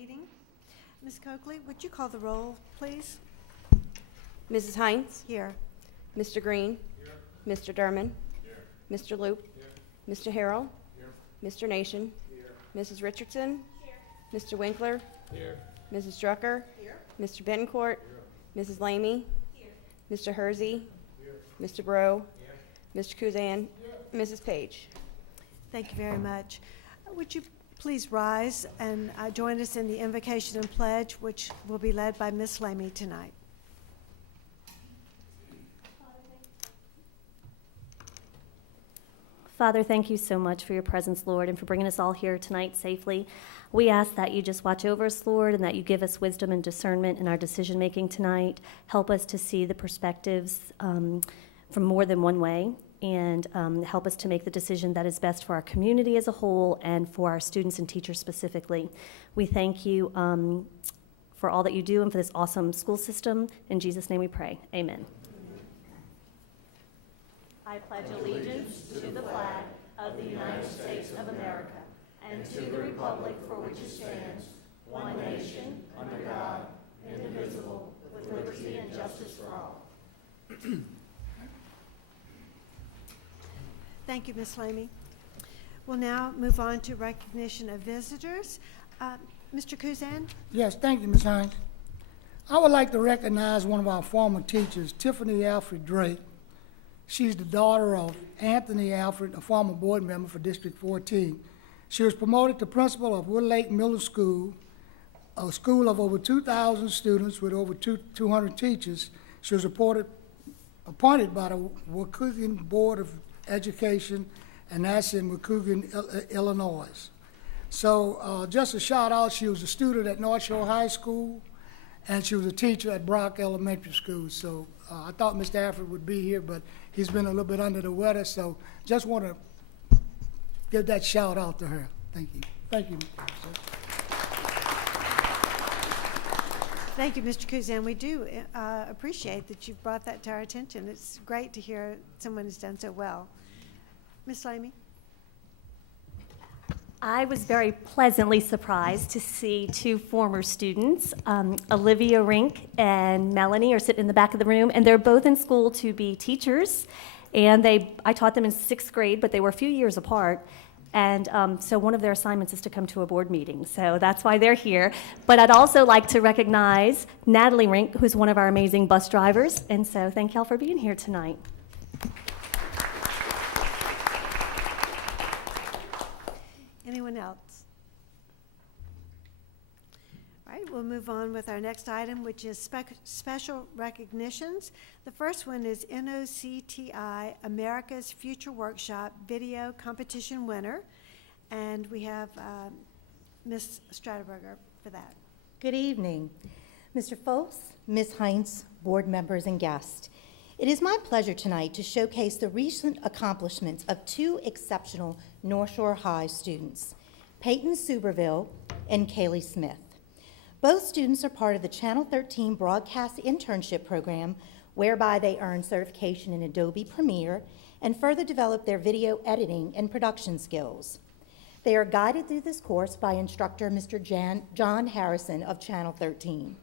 meeting. Ms. Coakley, would you call the roll, please? Mrs. Hines? Here. Mr. Green? Here. Mr. Derman? Here. Mr. Loop? Here. Mr. Harrell? Here. Mr. Nation? Here. Mrs. Richardson? Here. Mr. Winkler? Here. Mrs. Drucker? Here. Mr. Betancourt? Here. Mrs. Lamy? Here. Mr. Hersey? Here. Mr. Breaux? Here. Mr. Kuzan? Here. Mrs. Page? Thank you very much. Would you please rise and join us in the invocation and pledge, which will be led by Ms. Lamy tonight. Father, thank you so much for your presence, Lord, and for bringing us all here tonight safely. We ask that you just watch over us, Lord, and that you give us wisdom and discernment in our decision-making tonight. Help us to see the perspectives from more than one way, and help us to make the decision that is best for our community as a whole and for our students and teachers specifically. We thank you for all that you do and for this awesome school system. In Jesus' name we pray. Amen. I pledge allegiance to the flag of the United States of America and to the republic for which it stands, one nation, under God, indivisible, with liberty and justice for all. Thank you, Ms. Lamy. We'll now move on to recognition of visitors. Mr. Kuzan? Yes, thank you, Ms. Hines. I would like to recognize one of our former teachers, Tiffany Alfred Drake. She's the daughter of Anthony Alfred, a former board member for District 14. She was promoted to principal of Wood Lake Middle School, a school of over 2,000 students with over 200 teachers. She was appointed by the Waukegan Board of Education, and that's in Waukegan, Illinois. So just a shout out, she was a student at North Shore High School, and she was a teacher at Brock Elementary School. So I thought Mr. Alfred would be here, but he's been a little bit under the weather, so just want to give that shout out to her. Thank you. Thank you, Mr. Officer. Thank you, Mr. Kuzan. We do appreciate that you've brought that to our attention. It's great to hear someone who's done so well. Ms. Lamy? I was very pleasantly surprised to see two former students, Olivia Rink and Melanie, are sitting in the back of the room, and they're both in school to be teachers. And I taught them in 6th grade, but they were a few years apart. And so one of their assignments is to come to a board meeting, so that's why they're here. But I'd also like to recognize Natalie Rink, who's one of our amazing bus drivers, and so thank y'all for being here tonight. Anyone else? All right, we'll move on with our next item, which is special recognitions. The first one is NOCTI America's Future Workshop Video Competition winner, and we have Ms. Strataberger for that. Good evening, Mr. Fols, Ms. Hines, board members, and guests. It is my pleasure tonight to showcase the recent accomplishments of two exceptional North Shore High students, Peyton Suberville and Kaylee Smith. Both students are part of the Channel 13 Broadcast Internship Program, whereby they earn certification in Adobe Premiere and further develop their video editing and production skills. They are guided through this course by instructor Mr. John Harrison of Channel 13.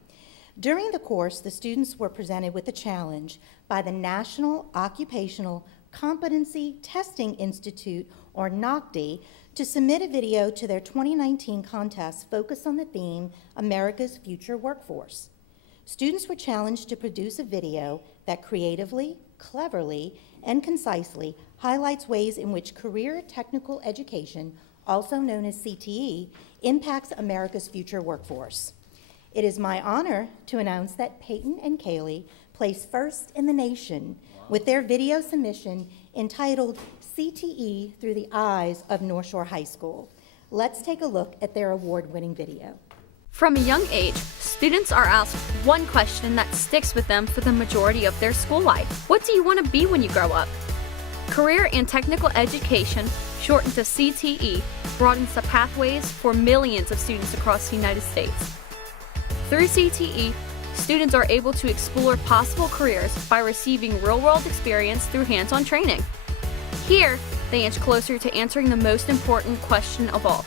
During the course, the students were presented with a challenge by the National Occupational Competency Testing Institute, or NOCTI, to submit a video to their 2019 contest focused on the theme, America's Future Workforce. Students were challenged to produce a video that creatively, cleverly, and concisely highlights ways in which career technical education, also known as CTE, impacts America's future workforce. It is my honor to announce that Peyton and Kaylee placed first in the nation with their video submission entitled CTE Through the Eyes of North Shore High School. Let's take a look at their award-winning video. From a young age, students are asked one question that sticks with them for the majority of their school life. What do you want to be when you grow up? Career and technical education, shortened to CTE, broadens the pathways for millions of students across the United States. Through CTE, students are able to explore possible careers by receiving real-world experience through hands-on training. Here, they inch closer to answering the most important question of all.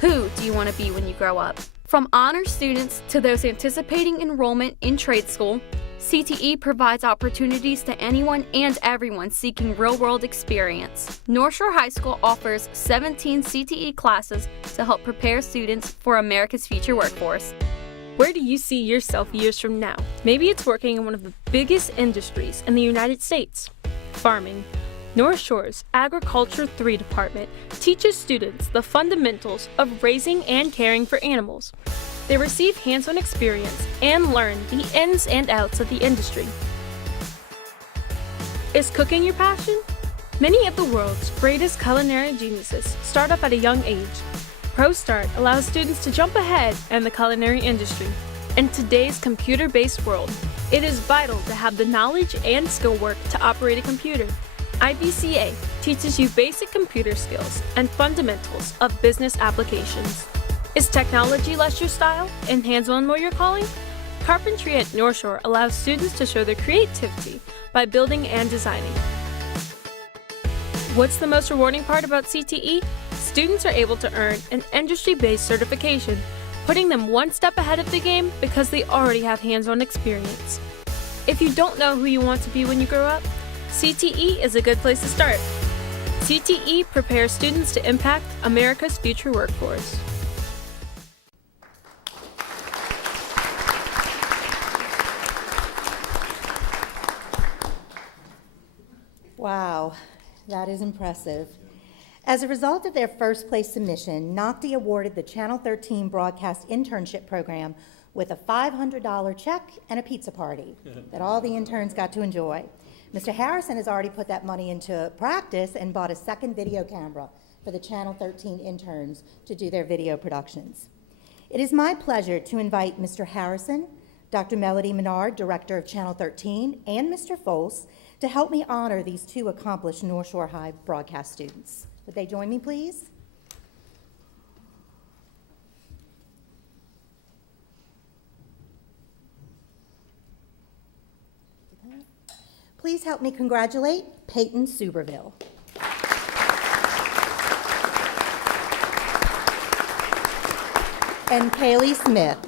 Who do you want to be when you grow up? From honor students to those anticipating enrollment in trade school, CTE provides opportunities to anyone and everyone seeking real-world experience. North Shore High School offers 17 CTE classes to help prepare students for America's future workforce. Where do you see yourself years from now? Maybe it's working in one of the biggest industries in the United States, farming. North Shore's Agriculture 3 department teaches students the fundamentals of raising and caring for animals. They receive hands-on experience and learn the ins and outs of the industry. Is cooking your passion? Many of the world's greatest culinary geniuses start up at a young age. ProStart allows students to jump ahead in the culinary industry. In today's computer-based world, it is vital to have the knowledge and skill work to operate a computer. IBCA teaches you basic computer skills and fundamentals of business applications. Is technology less your style and hands-on more your calling? Carpentry at North Shore allows students to show their creativity by building and designing. What's the most rewarding part about CTE? Students are able to earn an industry-based certification, putting them one step ahead of the game because they already have hands-on experience. If you don't know who you want to be when you grow up, CTE is a good place to start. CTE prepares students to impact America's future workforce. Wow, that is impressive. As a result of their first place submission, NOCTI awarded the Channel 13 Broadcast Internship Program with a $500 check and a pizza party that all the interns got to enjoy. Mr. Harrison has already put that money into practice and bought a second video camera for the Channel 13 interns to do their video productions. It is my pleasure to invite Mr. Harrison, Dr. Melody Menard, Director of Channel 13, and Mr. Fols to help me honor these two accomplished North Shore High broadcast students. Would they join me, please? Please help me congratulate Peyton Suberville. And Kaylee Smith.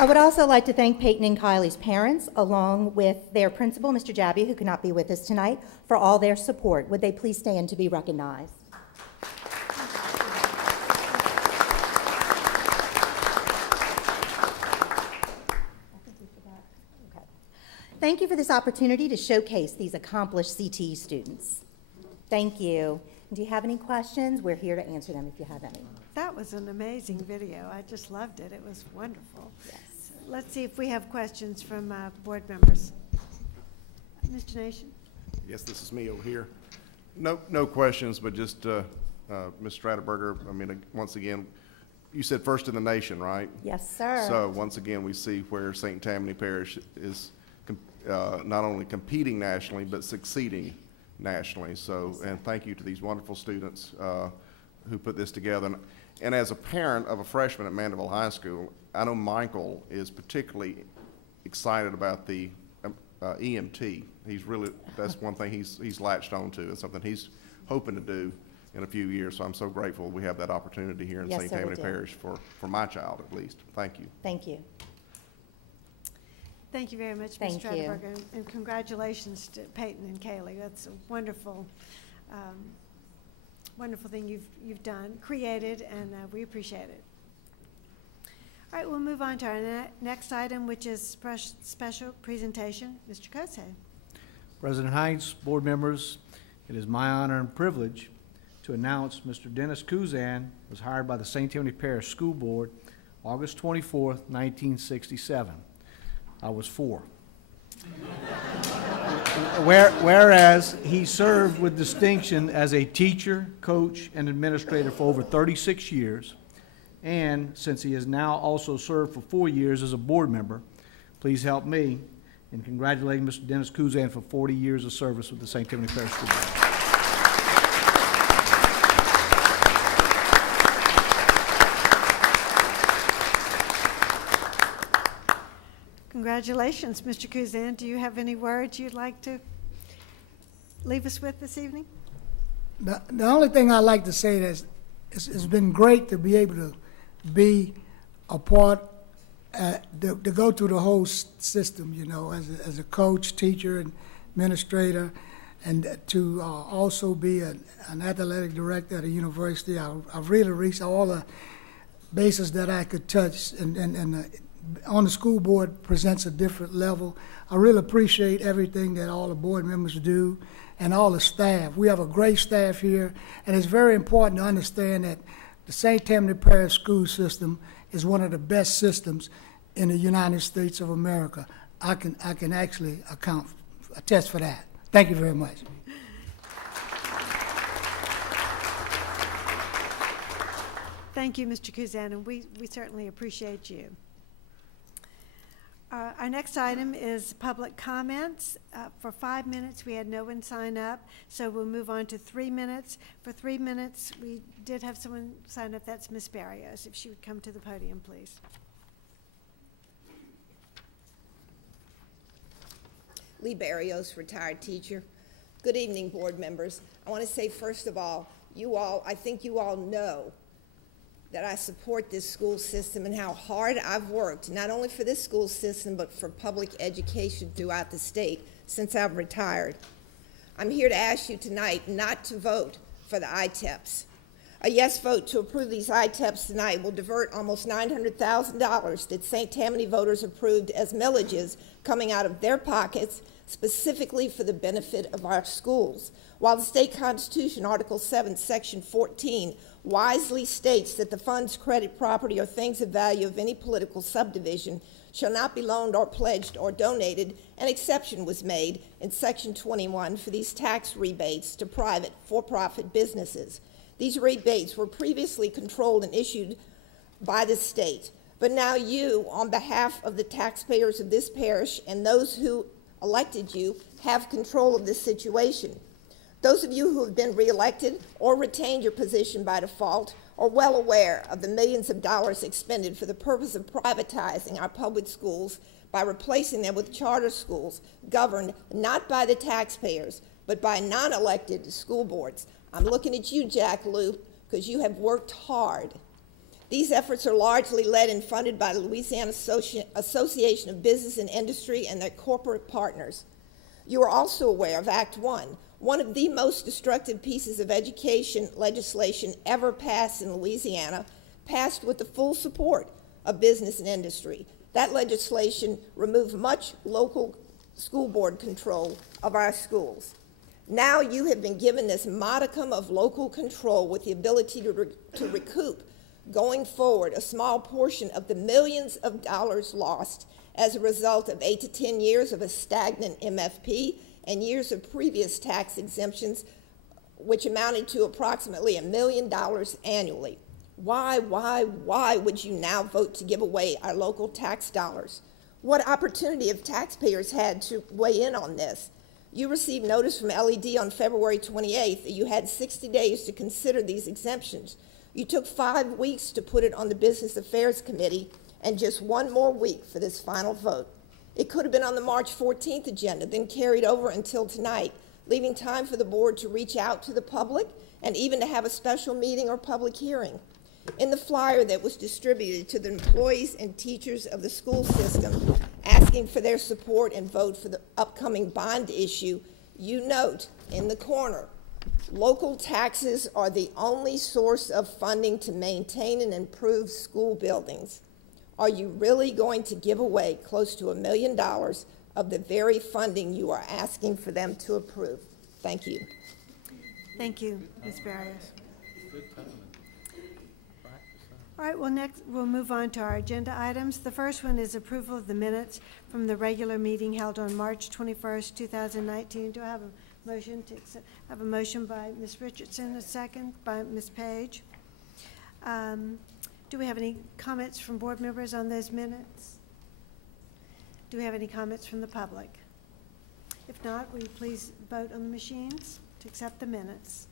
I would also like to thank Peyton and Kylie's parents, along with their principal, Mr. Jabby, who could not be with us tonight, for all their support. Would they please stand to be recognized? Okay. Thank you for this opportunity to showcase these accomplished CTE students. Thank you. Do you have any questions? We're here to answer them if you have any. That was an amazing video. I just loved it. It was wonderful. Yes. Let's see if we have questions from board members. Mr. Nation? Yes, this is me over here. No questions, but just Ms. Strataberger, I mean, once again, you said first in the nation, right? Yes, sir. So once again, we see where St. Tammany Parish is not only competing nationally, but succeeding nationally. So, and thank you to these wonderful students who put this together. And as a parent of a freshman at Mandeville High School, I know Michael is particularly excited about the EMT. He's really, that's one thing he's latched on to. It's something he's hoping to do in a few years. So I'm so grateful we have that opportunity here in St. Tammany Parish for my child at least. Thank you. Thank you. Thank you very much, Ms. Thank you. Strataberger, and congratulations to Peyton and Kaylee. That's a wonderful, wonderful thing you've done, created, and we appreciate it. All right, we'll move on to our next item, which is special presentation. Mr. Kose. President Heinz, board members, it is my honor and privilege to announce Mr. Dennis Kuzan was hired by the St. Tammany Parish School Board August 24th, 1967. I was 4. Whereas he served with distinction as a teacher, coach, and administrator for over 36 years, and since he has now also served for 4 years as a board member, please help me and congratulating Mr. Dennis Kuzan for 40 years of service with the St. Tammany Parish School Board. Congratulations, Mr. Kuzan. Do you have any words you'd like to leave us with this evening? The only thing I'd like to say is it's been great to be able to be a part, to go through the whole system, you know, as a coach, teacher, and administrator, and to also be an athletic director at a university. I've really reached all the bases that I could touch, and on the school board presents a different level. I really appreciate everything that all the board members do and all the staff. We have a great staff here, and it's very important to understand that the St. Tammany Parish school system is one of the best systems in the United States of America. I can actually attest for that. Thank you very much. Thank you, Mr. Kuzan, and we certainly appreciate you. Our next item is public comments. For 5 minutes, we had no one sign up, so we'll move on to 3 minutes. For 3 minutes, we did have someone sign up. That's Ms. Barrios. If she would come to the podium, please. Lee Barrios, retired teacher. Good evening, board members. I want to say, first of all, I think you all know that I support this school system and how hard I've worked, not only for this school system, but for public education throughout the state since I've retired. I'm here to ask you tonight not to vote for the ITEPs. A yes vote to approve these ITEPs tonight will divert almost $900,000 that St. Tammany voters approved as millages coming out of their pockets specifically for the benefit of our schools. While the state constitution, Article 7, Section 14, wisely states that the funds, credit, property, or things of value of any political subdivision shall not be loaned or pledged or donated, an exception was made in Section 21 for these tax rebates to private for-profit businesses. These rebates were previously controlled and issued by the state, but now you, on behalf of the taxpayers of this parish and those who elected you, have control of this situation. Those of you who have been reelected or retained your position by default are well aware of the millions of dollars expended for the purpose of privatizing our public schools by replacing them with charter schools governed not by the taxpayers, but by non-elected school boards. I'm looking at you, Jack Loop, because you have worked hard. These efforts are largely led and funded by the Louisiana Association of Business and Industry and their corporate partners. You are also aware of Act 1, one of the most destructive pieces of education legislation ever passed in Louisiana, passed with the full support of business and industry. That legislation removed much local school board control of our schools. Now you have been given this modicum of local control with the ability to recoup, going forward, a small portion of the millions of dollars lost as a result of 8 to 10 years of a stagnant MFP and years of previous tax exemptions, which amounted to approximately $1 million annually. Why would you now vote to give away our local tax dollars? What opportunity have taxpayers had to weigh in on this? You received notice from LED on February 28th that you had 60 days to consider these exemptions. You took 5 weeks to put it on the Business Affairs Committee and just 1 more week for this final vote. It could have been on the March 14th agenda, then carried over until tonight, leaving time for the board to reach out to the public and even to have a special meeting or public hearing. In the flyer that was distributed to the employees and teachers of the school system, asking for their support and vote for the upcoming bond issue, you note in the corner, local taxes are the only source of funding to maintain and improve school buildings. Are you really going to give away close to $1 million of the very funding you are asking for them to approve? Thank you. Thank you, Ms. Barrios. All right, well, next we'll move on to our agenda items. The first one is approval of the minutes from the regular meeting held on March 21st, 2019. Do I have a motion to accept? I have a motion by Ms. Richardson, a second by Ms. Page. Do we have any comments from board members on those minutes? Do we have any comments from the public? If not, will you please vote on the machines to accept the minutes?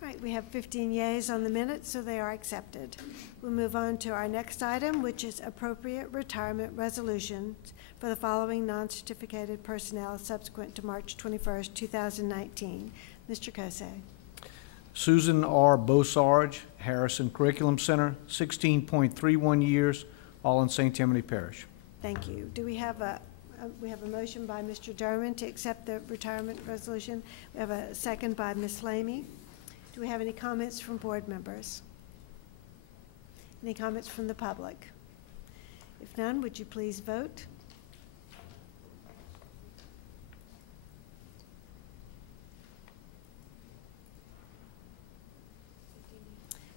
All right, we have 15 yeas on the minutes, so they are accepted. We'll move on to our next item, which is appropriate retirement resolutions for the following non-certificated personnel subsequent to March 21st, 2019. Mr. Kose. Susan R. Bosarge, Harrison Curriculum Center, 16.31 years, all in St. Tammany Parish. Thank you. Do we have a motion by Mr. Derman to accept the retirement resolution? We have a second by Ms. Lamy. Do we have any comments from board members? Any comments from the public? If none, would you please vote?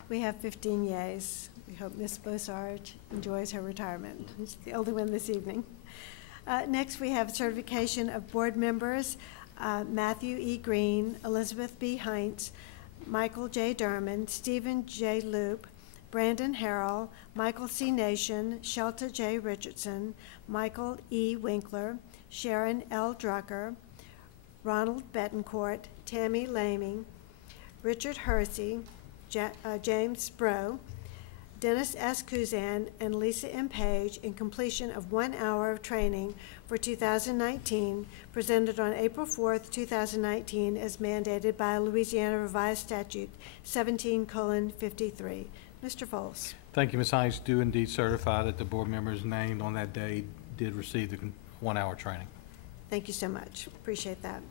We have 15 yeas. We hope Ms. Bosarge enjoys her retirement. She's the only one this evening. Next, we have certification of board members, Matthew E. Green, Elizabeth B. Heinz, Michael J. Derman, Stephen J. Loop, Brandon Harrell, Michael C. Nation, Shelta J. Richardson, Michael E. Winkler, Sharon L. Drucker, Ronald Betancourt, Tammy Laming, Richard Hersey, James Bro, Dennis S. Kuzan, and Lisa M. Page in completion of 1 hour of training for 2019, presented on April 4th, 2019, as mandated by Louisiana Revised Statute 17:53. Mr. Foles. Thank you, Ms. Hines. Do indeed certify that the board members named on that day did receive the 1 hour training. Thank you so much. Appreciate that.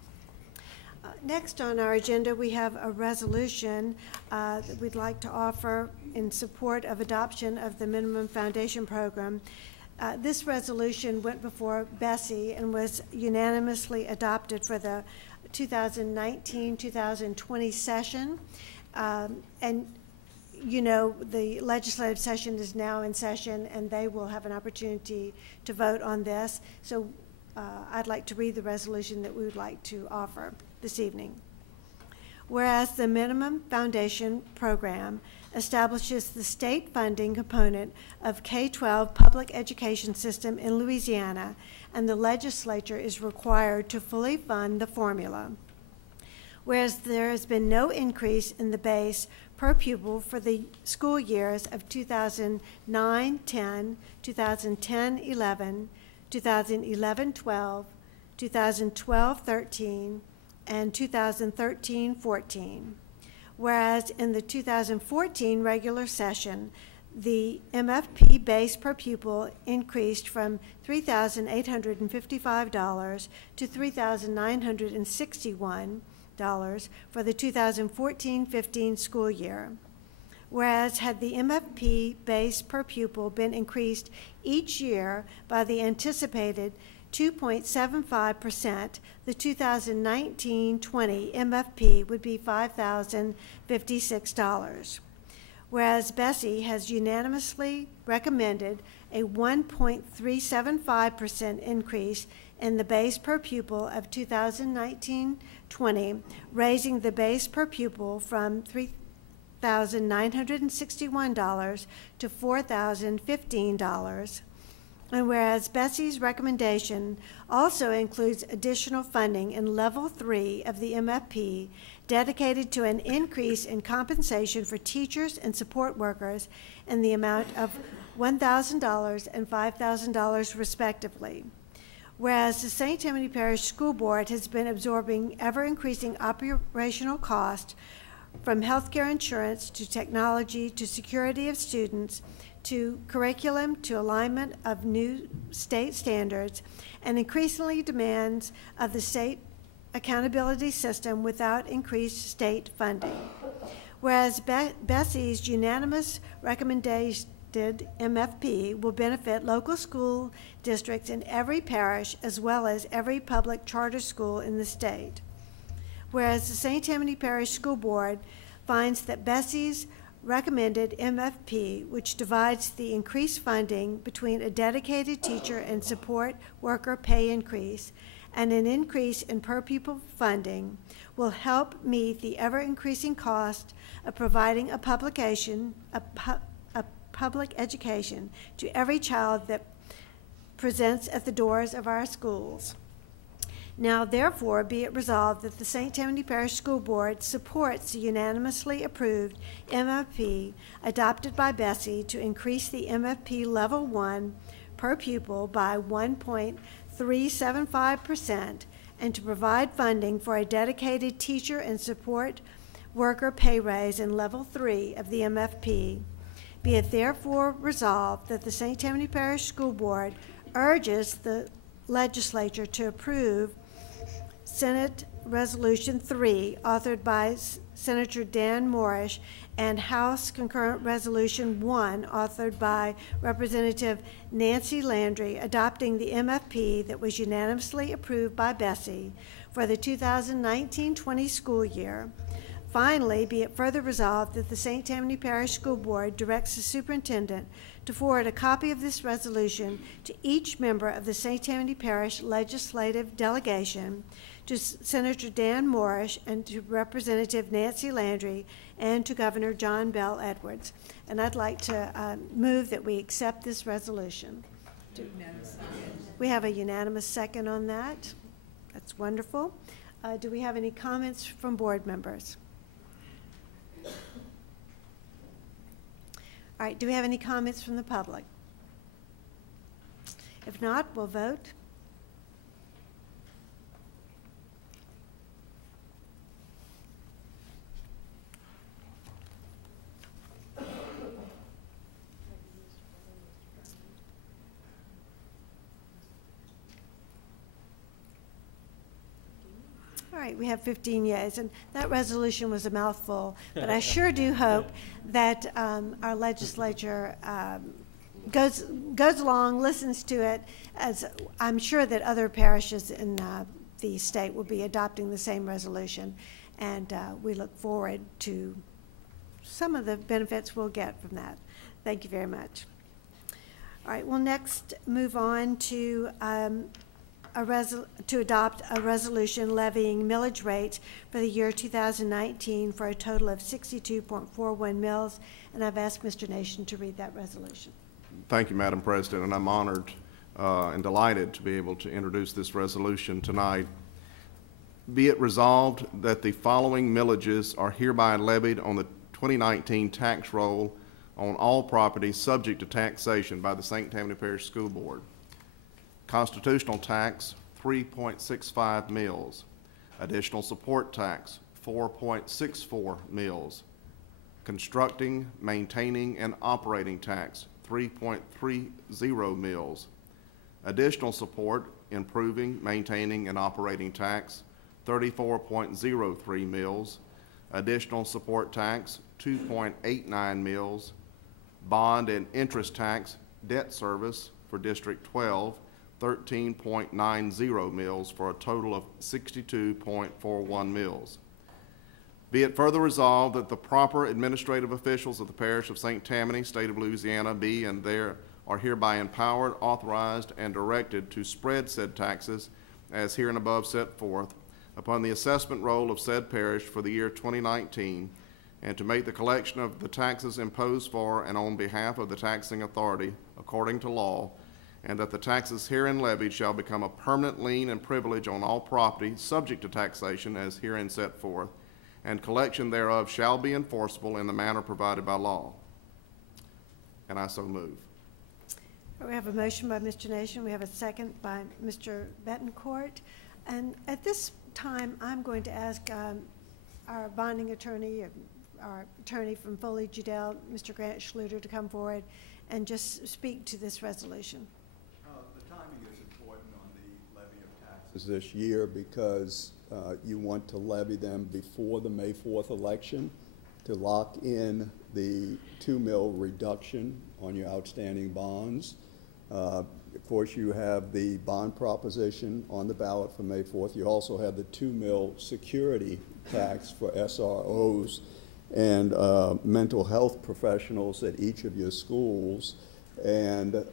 Next on our agenda, we have a resolution that we'd like to offer in support of adoption of the Minimum Foundation Program. This resolution went before Bessie and was unanimously adopted for the 2019-2020 session. And you know, the legislative session is now in session, and they will have an opportunity to vote on this. So I'd like to read the resolution that we would like to offer this evening. Whereas the Minimum Foundation Program establishes the state funding component of K-12 public education system in Louisiana, and the legislature is required to fully fund the formula. Whereas there has been no increase in the base per pupil for the school years of 2009-10, 2010-11, 2011-12, 2012-13, and 2013-14. Whereas in the 2014 regular session, the MFP base per pupil increased from $3,855 to $3,961 for the 2014-15 school year. Whereas had the MFP base per pupil been increased each year by the anticipated 2.75%, the 2019-20 MFP would be $5,056. Whereas Bessie has unanimously recommended a 1.375% increase in the base per pupil of 2019-20, raising the base per pupil from $3,961 to $4,015. And whereas Bessie's recommendation also includes additional funding in Level 3 of the MFP dedicated to an increase in compensation for teachers and support workers in the amount of $1,000 and $5,000 respectively. Whereas the St. Tammany Parish School Board has been absorbing ever-increasing operational costs from healthcare insurance to technology to security of students to curriculum to alignment of new state standards and increasingly demands of the state accountability system without increased state funding. Whereas Bessie's unanimous recommended MFP will benefit local school districts in every parish as well as every public charter school in the state. Whereas the St. Tammany Parish School Board finds that Bessie's recommended MFP, which divides the increased funding between a dedicated teacher and support worker pay increase and an increase in per-pupil funding will help meet the ever-increasing cost of providing a public education to every child that presents at the doors of our schools. Now, therefore, be it resolved that the St. Tammany Parish School Board supports the unanimously approved MFP adopted by Bessie to increase the MFP Level 1 per pupil by 1.375% and to provide funding for a dedicated teacher and support worker pay raise in Level 3 of the MFP. Be it therefore resolved that the St. Tammany Parish School Board urges the legislature to approve Senate Resolution 3, authored by Senator Dan Morrish, and House Concurrent Resolution 1, authored by Representative Nancy Landry, adopting the MFP that was unanimously approved by Bessie for the 2019-20 school year. Finally, be it further resolved that the St. Tammany Parish School Board directs the superintendent to forward a copy of this resolution to each member of the St. Tammany Parish legislative delegation, to Senator Dan Morrish, and to Representative Nancy Landry, and to Governor John Bell Edwards. And I'd like to move that we accept this resolution. We have a unanimous second on that. That's wonderful. Do we have any comments from board members? All right, do we have any comments from the public? If not, we'll vote. All right, we have 15 yeas, and that resolution was a mouthful, but I sure do hope that our legislature goes along, listens to it, as I'm sure that other parishes in the state will be adopting the same resolution, and we look forward to some of the benefits we'll get from that. Thank you very much. All right, we'll next move on to adopt a resolution levying millage rates for the year 2019 for a total of 62.41 mills, and I've asked Mr. Nation to read that resolution. Thank you, Madam President, and I'm honored and delighted to be able to introduce this resolution tonight. Be it resolved that the following millages are hereby levied on the 2019 tax roll on all property subject to taxation by the St. Tammany Parish School Board. Constitutional tax, 3.65 mills. Additional support tax, 4.64 mills. Constructing, maintaining, and operating tax, 3.30 mills. Additional support, improving, maintaining, and operating tax, 34.03 mills. Additional support tax, 2.89 mills. Bond and interest tax, debt service for District 12, 13.90 mills, for a total of 62.41 mills. Be it further resolved that the proper administrative officials of the parish of St. Tammany, state of Louisiana, be and there are hereby empowered, authorized, and directed to spread said taxes as here and above set forth upon the assessment roll of said parish for the year 2019, and to make the collection of the taxes imposed for and on behalf of the taxing authority according to law, and that the taxes herein levied shall become a permanent lien and privilege on all property subject to taxation as herein set forth, and collection thereof shall be enforceable in the manner provided by law. And I so move. We have a motion by Mr. Nation. We have a second by Mr. Betancourt. And at this time, I'm going to ask our bonding attorney, our attorney from Foley Judell, Mr. Grant Schluter, to come forward and just speak to this resolution. The timing is important on the levy of taxes this year because you want to levy them before the May 4th election to lock in the 2 mil reduction on your outstanding bonds. Of course, you have the bond proposition on the ballot for May 4th. You also have the 2 mil security tax for SROs and mental health professionals at each of your schools. And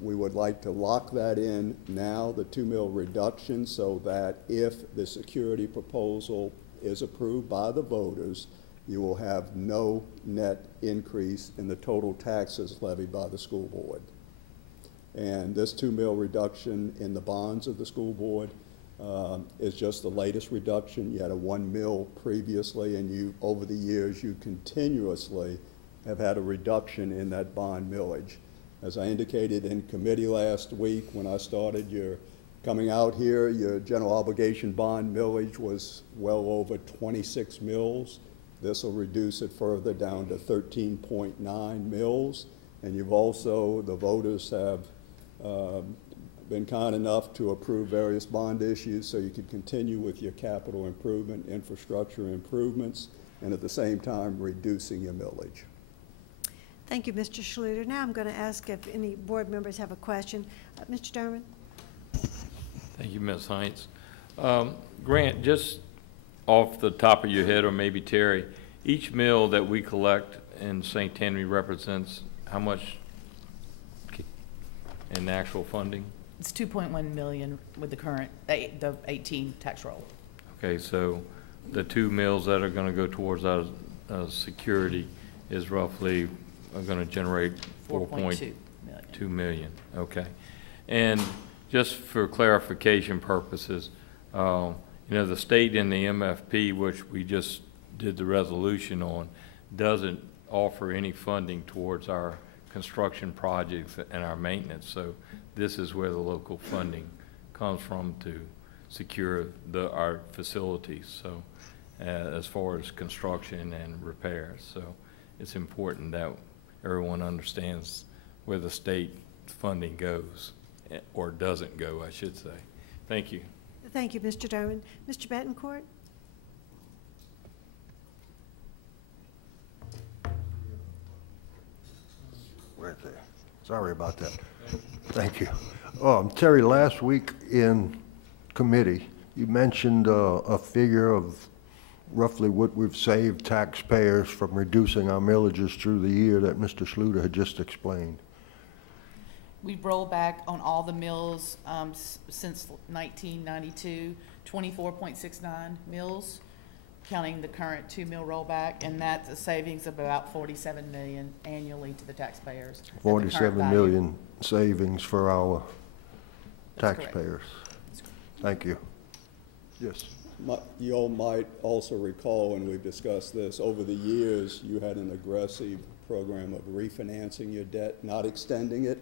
we would like to lock that in now, the 2 mil reduction, so that if the security proposal is approved by the voters, you will have no net increase in the total taxes levied by the school board. And this 2 mil reduction in the bonds of the school board is just the latest reduction. You had a 1 mil previously, and you, over the years, you continuously have had a reduction in that bond millage. As I indicated in committee last week when I started, you're coming out here, your general obligation bond millage was well over 26 mils. This will reduce it further down to 13.9 mils. And you've also, the voters have been kind enough to approve various bond issues so you can continue with your capital improvement, infrastructure improvements, and at the same time reducing your millage. Thank you, Mr. Schluter. Now I'm going to ask if any board members have a question. Mr. Derman? Thank you, Ms. Heinz. Grant, just off the top of your head, or maybe Terry, each mill that we collect in St. Tammany represents how much in actual funding? It's 2.1 million with the current, the 18 tax roll. Okay, so the 2 mills that are going to go towards our security is roughly going to generate 4.2 million. Okay. And just for clarification purposes, you know, the state in the MFP, which we just did the resolution on, doesn't offer any funding towards our construction projects and our maintenance. So this is where the local funding comes from to secure our facilities. So as far as construction and repairs. So it's important that everyone understands where the state funding goes, or doesn't go, I should say. Thank you. Thank you, Mr. Derman. Mr. Betancourt? Right there. Sorry about that. Thank you. Terry, last week in committee, you mentioned a figure of roughly what we've saved taxpayers from reducing our millages through the year that Mr. Schluter had just explained. We've rolled back on all the mills since 1992, 24.69 mills, counting the current 2 mil rollback, and that's a savings of about 47 million annually to the taxpayers. 47 million savings for our taxpayers. Thank you. Yes. You all might also recall, and we've discussed this, over the years you had an aggressive program of refinancing your debt, not extending it,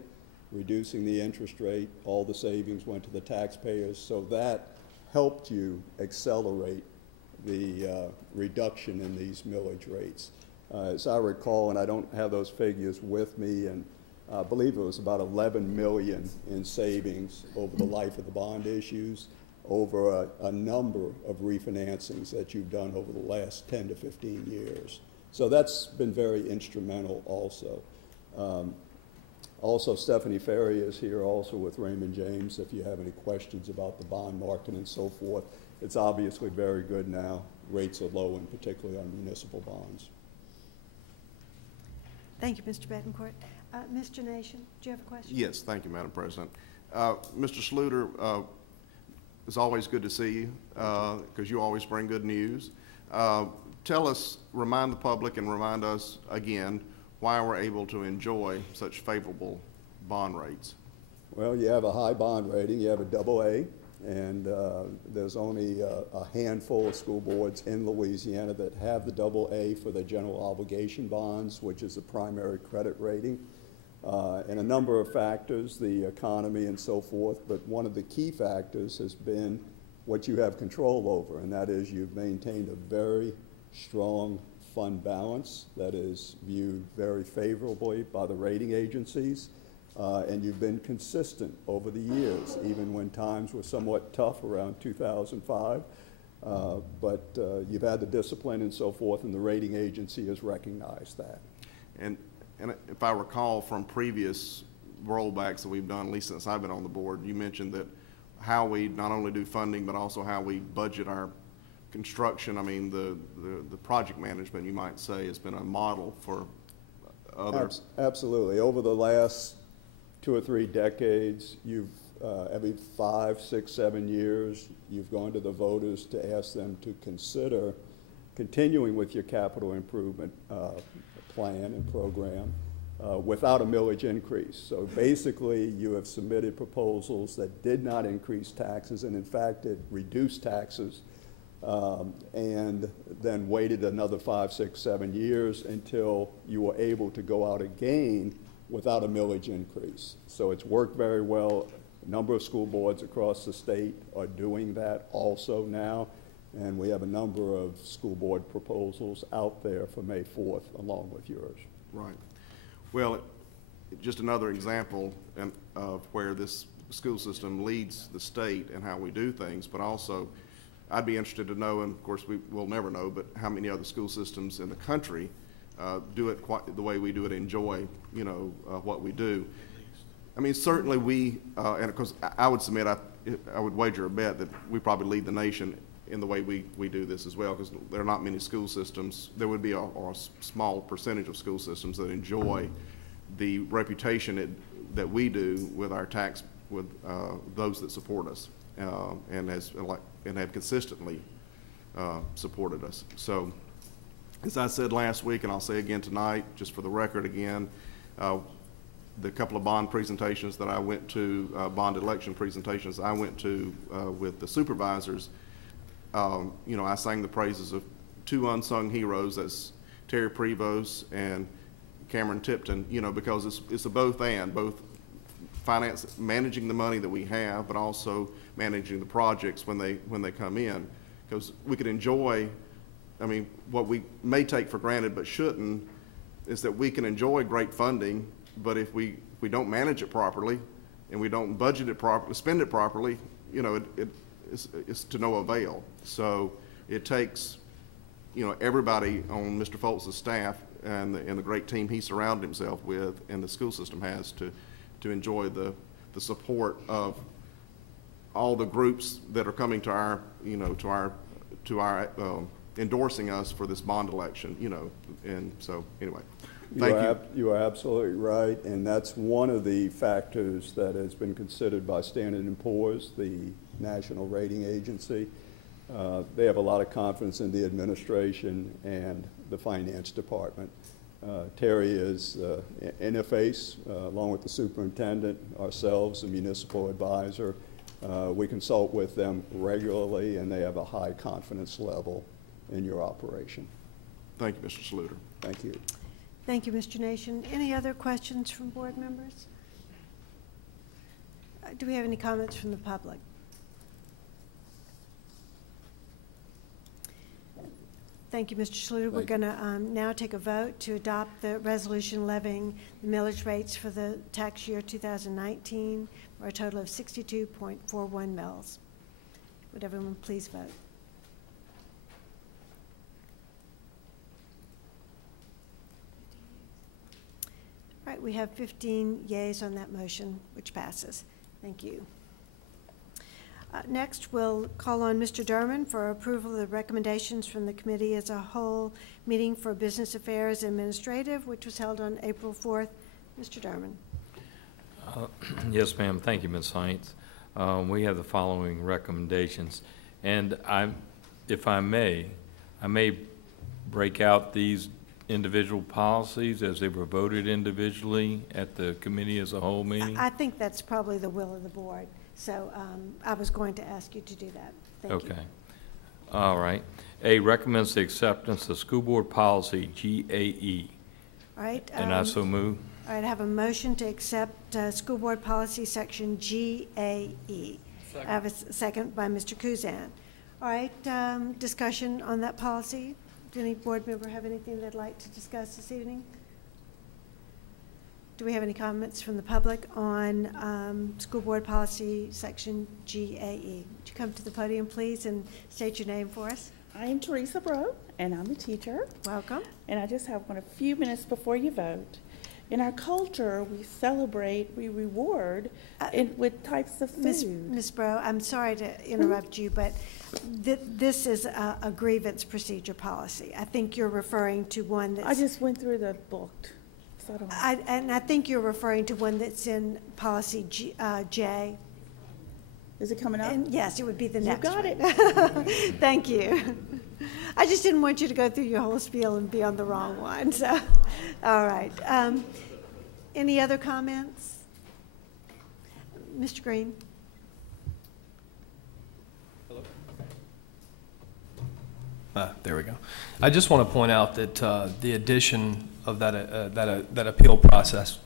reducing the interest rate. All the savings went to the taxpayers, so that helped you accelerate the reduction in these millage rates. As I recall, and I don't have those figures with me, and I believe it was about 11 million in savings over the life of the bond issues, over a number of refinancings that you've done over the last 10 to 15 years. So that's been very instrumental also. Also, Stephanie Ferry is here also with Raymond James if you have any questions about the bond market and so forth. It's obviously very good now. Rates are low, and particularly on municipal bonds. Thank you, Mr. Betancourt. Mr. Nation, do you have a question? Yes, thank you, Madam President. Mr. Schluter, it's always good to see you because you always bring good news. Tell us, remind the public and remind us again why we're able to enjoy such favorable bond rates. Well, you have a high bond rating. You have a AA, and there's only a handful of school boards in Louisiana that have the AA for their general obligation bonds, which is the primary credit rating. And a number of factors, the economy and so forth, but one of the key factors has been what you have control over, and that is you've maintained a very strong fund balance that is viewed very favorably by the rating agencies, and you've been consistent over the years, even when times were somewhat tough around 2005, but you've had the discipline and so forth, and the rating agency has recognized that. And if I recall from previous rollbacks that we've done, at least since I've been on the board, you mentioned that how we not only do funding, but also how we budget our construction. I mean, the project management, you might say, has been a model for others? Absolutely. Over the last 2 or 3 decades, you've, every 5, 6, 7 years, you've gone to the voters to ask them to consider continuing with your capital improvement plan and program without a millage increase. So basically, you have submitted proposals that did not increase taxes, and in fact, it reduced taxes, and then waited another 5, 6, 7 years until you were able to go out again without a millage increase. So it's worked very well. A number of school boards across the state are doing that also now, and we have a number of school board proposals out there for May 4th along with yours. Right. Well, just another example of where this school system leads the state and how we do things, but also I'd be interested to know, and of course we will never know, but how many other school systems in the country do it quite the way we do it, enjoy, you know, what we do. I mean, certainly we, and of course I would submit, I would wager a bet that we probably lead the nation in the way we do this as well, because there are not many school systems. There would be a small percentage of school systems that enjoy the reputation that we do with our tax, with those that support us, and have consistently supported us. So, as I said last week, and I'll say again tonight, just for the record again, the couple of bond presentations that I went to, bond election presentations I went to with the supervisors, you know, I sang the praises of 2 unsung heroes, that's Terry Prevost and Cameron Tipton, you know, because it's a both managing the money that we have, but also managing the projects when they come in, because we could enjoy, I mean, what we may take for granted but shouldn't, is that we can enjoy great funding, but if we don't manage it properly and we don't budget it properly, spend it properly, you know, it's to no avail. So it takes, you know, everybody on Mr. Foltz' staff and the great team he surrounded himself with and the school system has to enjoy the support of all the groups that are coming to our, you know, to our endorsing us for this bond election, you know. And so anyway, thank you. You are absolutely right, and that's one of the factors that has been considered by Standard & Poor's, the national rating agency. They have a lot of confidence in the administration and the finance department. Terry is interface along with the superintendent, ourselves, the municipal advisor. We consult with them regularly, and they have a high confidence level in your operation. Thank you, Mr. Sluter. Thank you. Thank you, Mr. Nation. Any other questions from board members? Do we have any comments from the public? Thank you, Mr. Schluter. We're going to now take a vote to adopt the resolution levying the millage rates for the tax year 2019 for a total of 62.41 mils. Would everyone please vote? All right, we have 15 yeas on that motion, which passes. Thank you. Next, we'll call on Mr. Durman for approval of the recommendations from the committee as a whole meeting for Business Affairs Administrative, which was held on April 4th. Mr. Durman. Yes, ma'am. Thank you, Ms. Hines. We have the following recommendations, and if I may break out these individual policies as they were voted individually at the committee as a whole meeting. I think that's probably the will of the board. So I was going to ask you to do that. Thank you. Okay. All right. A, recommends the acceptance of school board policy GAE. All right. And I so move. All right. I have a motion to accept school board policy section GAE. Second. I have a second by Mr. Kuzan. All right. Discussion on that policy. Does any board member have anything they'd like to discuss this evening? Do we have any comments from the public on school board policy section GAE? Would you come to the podium, please, and state your name for us? I am Teresa Bro, and I'm a teacher. Welcome. And I just have a few minutes before you vote. In our culture, we celebrate, we reward with types of food. Ms. Bro, I'm sorry to interrupt you, but this is a grievance procedure policy. I think you're referring to one that's... I just went through the book. I don't know. And I think you're referring to one that's in policy J. Is it coming up? And yes, it would be the You next got one. it. Thank you. I just didn't want you to go through your whole spiel and be on the wrong one, so, all right. Any other comments? Mr. Green? There we go. I just want to point out that the addition of that appeal process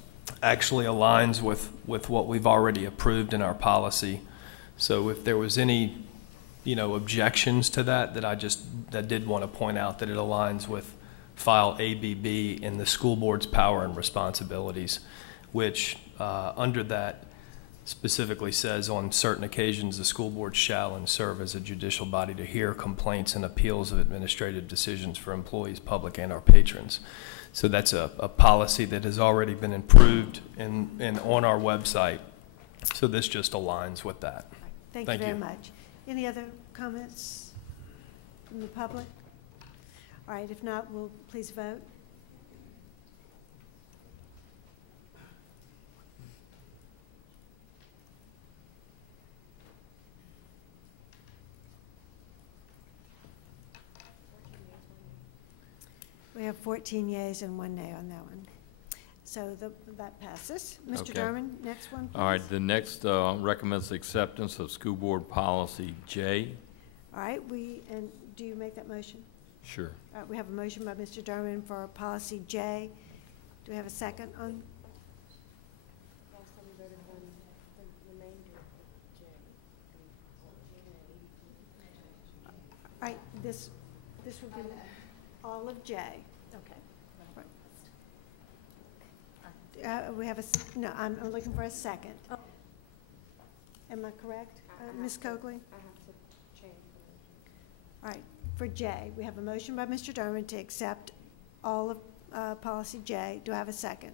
actually aligns with what we've already approved in our policy. So if there was any, objections to that I did want to point out that it aligns with file ABB in the school board's power and responsibilities, which under that specifically says on certain occasions the school board shall and serve as a judicial body to hear complaints and appeals of administrative decisions for employees, public, and our patrons. So that's a policy that has already been improved and on our website. So this just aligns with that. Thank you very much. Any other comments from the public? All right, if not, we'll please vote. We have 14 yeas and 1 nay on that one. So that passes. Mr. Okay. Derman, next one, please. All right, the next recommends acceptance of school board policy J. All right, and do you make that motion? Sure. All right, we have a motion by Mr. Derman for policy J. Do we have a second on? All right, this will be all of J. Okay. We have no, I'm looking for a second. Am I correct, Ms. Coakley? I have to change the All right, for J, we have a motion by Mr. Derman to accept all of policy J. Do I have a second?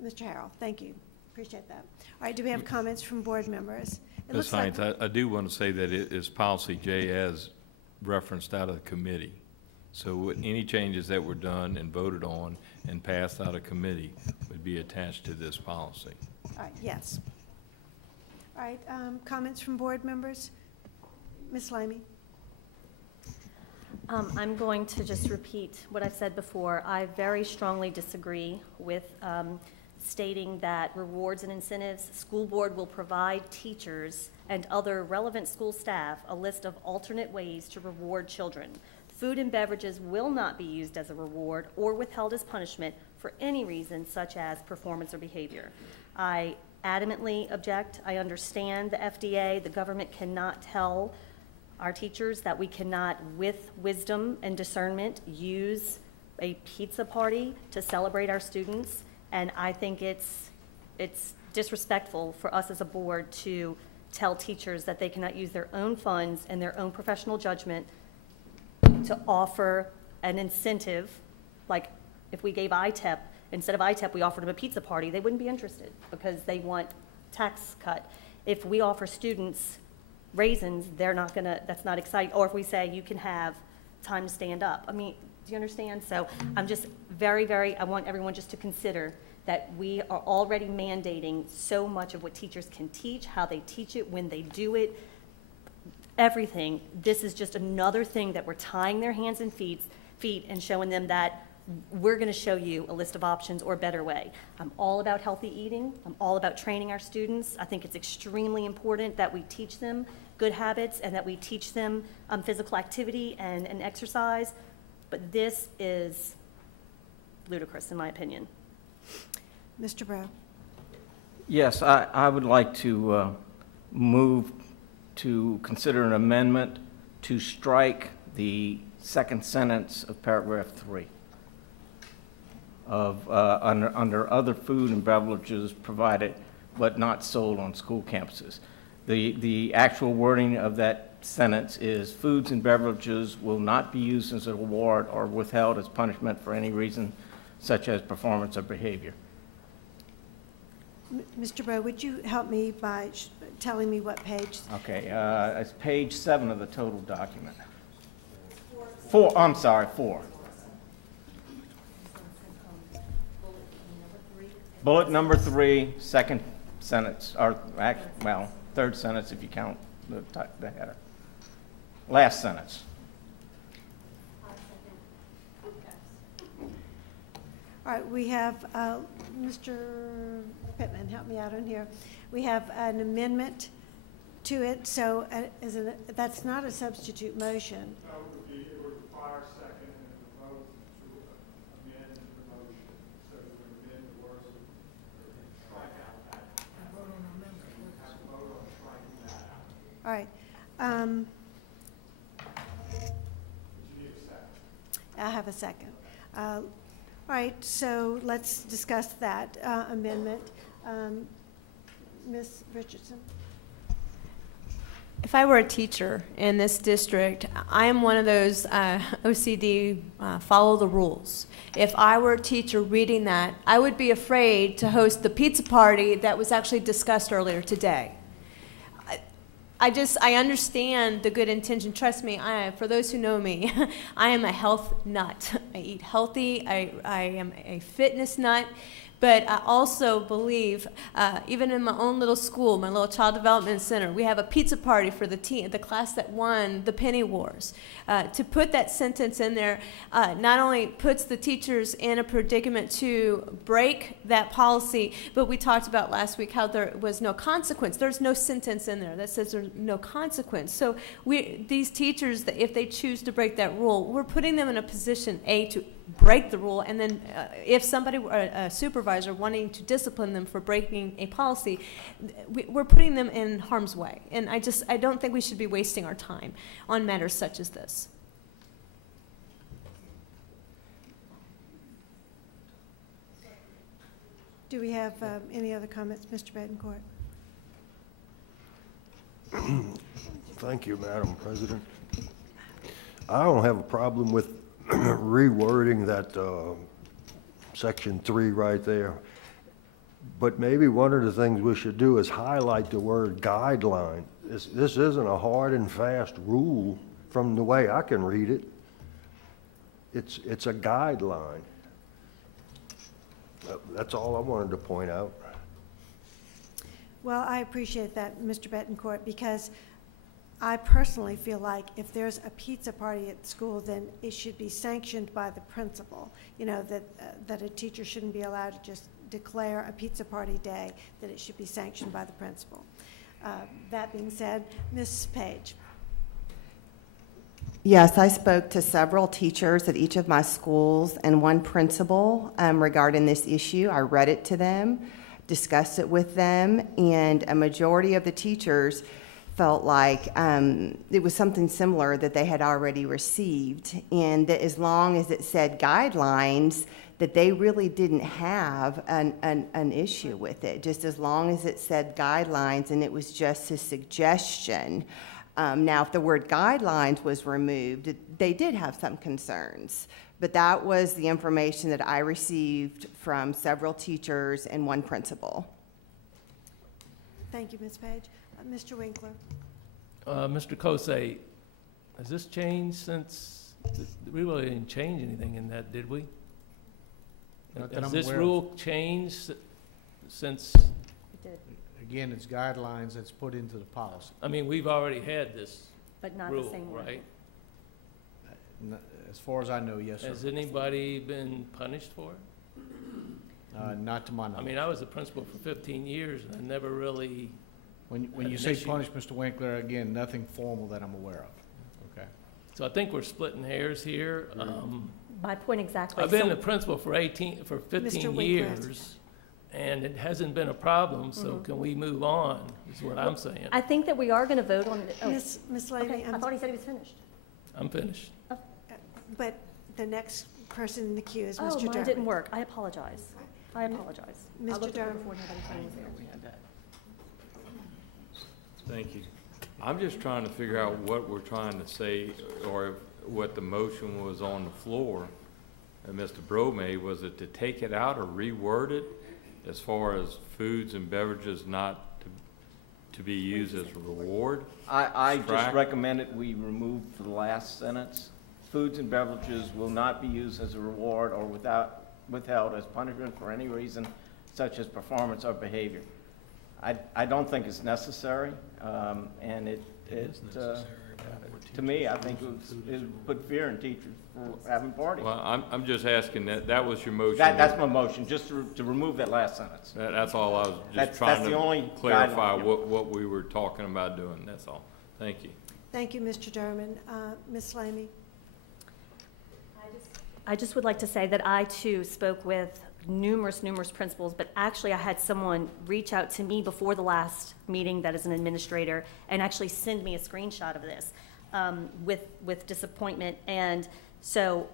Mr. Harrell, thank you. Appreciate that. All right, do we have comments from board members? It Ms. looks like- Hines, I do want to say that it is policy J as referenced out of the committee. So any changes that were done and voted on and passed out of committee would be attached to this policy. All right, yes. All right, comments from board members? Ms. Lamey? I'm going to just repeat what I've said before. I very strongly disagree with stating that rewards and incentives, school board will provide teachers and other relevant school staff a list of alternate ways to reward children. Food and beverages will not be used as a reward or withheld as punishment for any reason such as performance or behavior. I adamantly object. I understand the FDA, the government cannot tell our teachers that we cannot, with wisdom and discernment, use a pizza party to celebrate our students. And I think it's disrespectful for us as a board to tell teachers that they cannot use their own funds and their own professional judgment to offer an incentive. Like if we gave ITEP, instead of ITEP, we offered them a pizza party, they wouldn't be interested because they want tax cut. If we offer students raisins, they're not gonna, that's not exciting. Or if we say you can have time to stand up. I mean, do you understand? So I'm just I want everyone just to consider that we are already mandating so much of what teachers can teach, how they teach it, when they do it, everything. This is just another thing that we're tying their hands and feet and showing them that we're going to show you a list of options or a better way. I'm all about healthy eating. I'm all about training our students. I think it's extremely important that we teach them good habits and that we teach them physical activity and exercise. But this is ludicrous, in my opinion. Mr. Brown? Yes, I would like to move to consider an amendment to strike the second sentence of paragraph 3 of under other food and beverages provided but not sold on school campuses. The actual wording of that sentence is foods and beverages will not be used as a reward or withheld as punishment for any reason such as performance or behavior. Mr. Brown, would you help me by telling me what page? Okay, it's page 7 of the total document. 4, I'm sorry, 4. Bullet number 3, second sentence, or well, third sentence if you count the header. Last sentence. All right, we have, Mr. Pittman, help me out on here. We have an amendment to it, so that's not a substitute motion. It would require a second and a vote to amend the motion. So you would amend the words or strike out that. Vote on amendment. Have a vote on striking that out. All right. You need a second. I have a second. All right, so let's discuss that amendment. Ms. Richardson? If I were a teacher in this district, I am one of those OCD follow the rules. If I were a teacher reading that, I would be afraid to host the pizza party that was actually discussed earlier today. I understand the good intention. Trust me, for those who know me, I am a health nut. I eat healthy. I am a fitness nut. But I also believe, even in my own little school, my little child development center, we have a pizza party for the class that won the Penny Wars. To put that sentence in there not only puts the teachers in a predicament to break that policy, but we talked about last week how there was no consequence. There's no sentence in there that says there's no consequence. So these teachers, if they choose to break that rule, we're putting them in a position, to break the rule, and then if somebody, a supervisor, wanting to discipline them for breaking a policy, we're putting them in harm's way. And I don't think we should be wasting our time on matters such as this. Do we have any other comments, Mr. Betancourt? Thank you, Madam President. I don't have a problem with rewording that section 3 right there. But maybe one of the things we should do is highlight the word guideline. This isn't a hard and fast rule from the way I can read it. It's a guideline. That's all I wanted to point out. Well, I appreciate that, Mr. Betancourt, because I personally feel like if there's a pizza party at school, then it should be sanctioned by the principal. You know, that a teacher shouldn't be allowed to just declare a pizza party day, that it should be sanctioned by the principal. That being said, Ms. Page. Yes, I spoke to several teachers at each of my schools and one principal regarding this issue. I read it to them, discussed it with them, and a majority of the teachers felt like it was something similar that they had already received, and that as long as it said guidelines, that they really didn't have an issue with it, just as long as it said guidelines and it was just a suggestion. Now, if the word guidelines was removed, they did have some concerns, but that was the information that I received from several teachers and one principal. Thank you, Ms. Page. Mr. Winkler. Mr. Kosei, has this changed since, we really didn't change anything in that, did we? Has this rule changed since? It did. Again, it's guidelines that's put into the policy. I mean, we've already had this But not rule, the same word. right? As far as I know, yes, sir. Has anybody been punished for it? Not to my knowledge. I mean, I was a principal for 15 years, and I never really. When you say punish, Mr. Winkler, again, nothing formal that I'm aware of. Okay. So I think we're splitting hairs here. My point exactly. I've been a principal for 15 Winkler. years, and it hasn't been a problem, so can we move on, is what I'm saying. I think that we are going to vote on it. Oh. Ms. Levy. Okay, I thought he said he was finished. I'm finished. But the next person in the queue is Oh, Mr. Durham. mine didn't work. I apologize. I apologize. I Mr. looked at it Durham. before nobody told me. Thank you. I'm just trying to figure out what we're trying to say, or what the motion was on the floor. And Mr. Bro made, was it to take it out or reword it as far as foods and beverages not to be used as a reward? I just recommended we remove the last sentence. Foods and beverages will not be used as a reward or withheld as punishment for any reason such as performance or behavior. I don't think it's necessary, and to me, I think it would put fear in teachers for having parties. Well, I'm just asking, that was your motion? That's my motion, just to remove that last sentence. That's all I was just That's trying the only to clarify guideline, what we were talking about doing, that's all. Thank you. Thank you, Mr. Derman. Ms. Slamey? I just would like to say that I too spoke with numerous principals, but actually I had someone reach out to me before the last meeting that is an administrator and actually send me a screenshot of this with disappointment. And so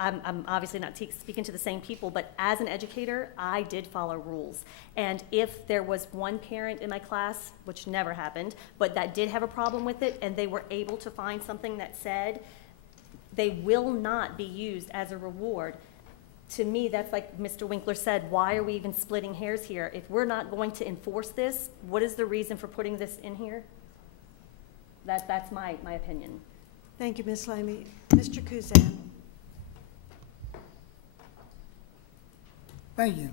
I'm obviously not speaking to the same people, but as an educator, I did follow rules. And if there was one parent in my class, which never happened, but that did have a problem with it, and they were able to find something that said they will not be used as a reward, to me, that's like Mr. Winkler said, why are we even splitting hairs here? If we're not going to enforce this, what is the reason for putting this in here? That's my opinion. Thank you, Ms. Slamey. Mr. Kuzan? Thank you.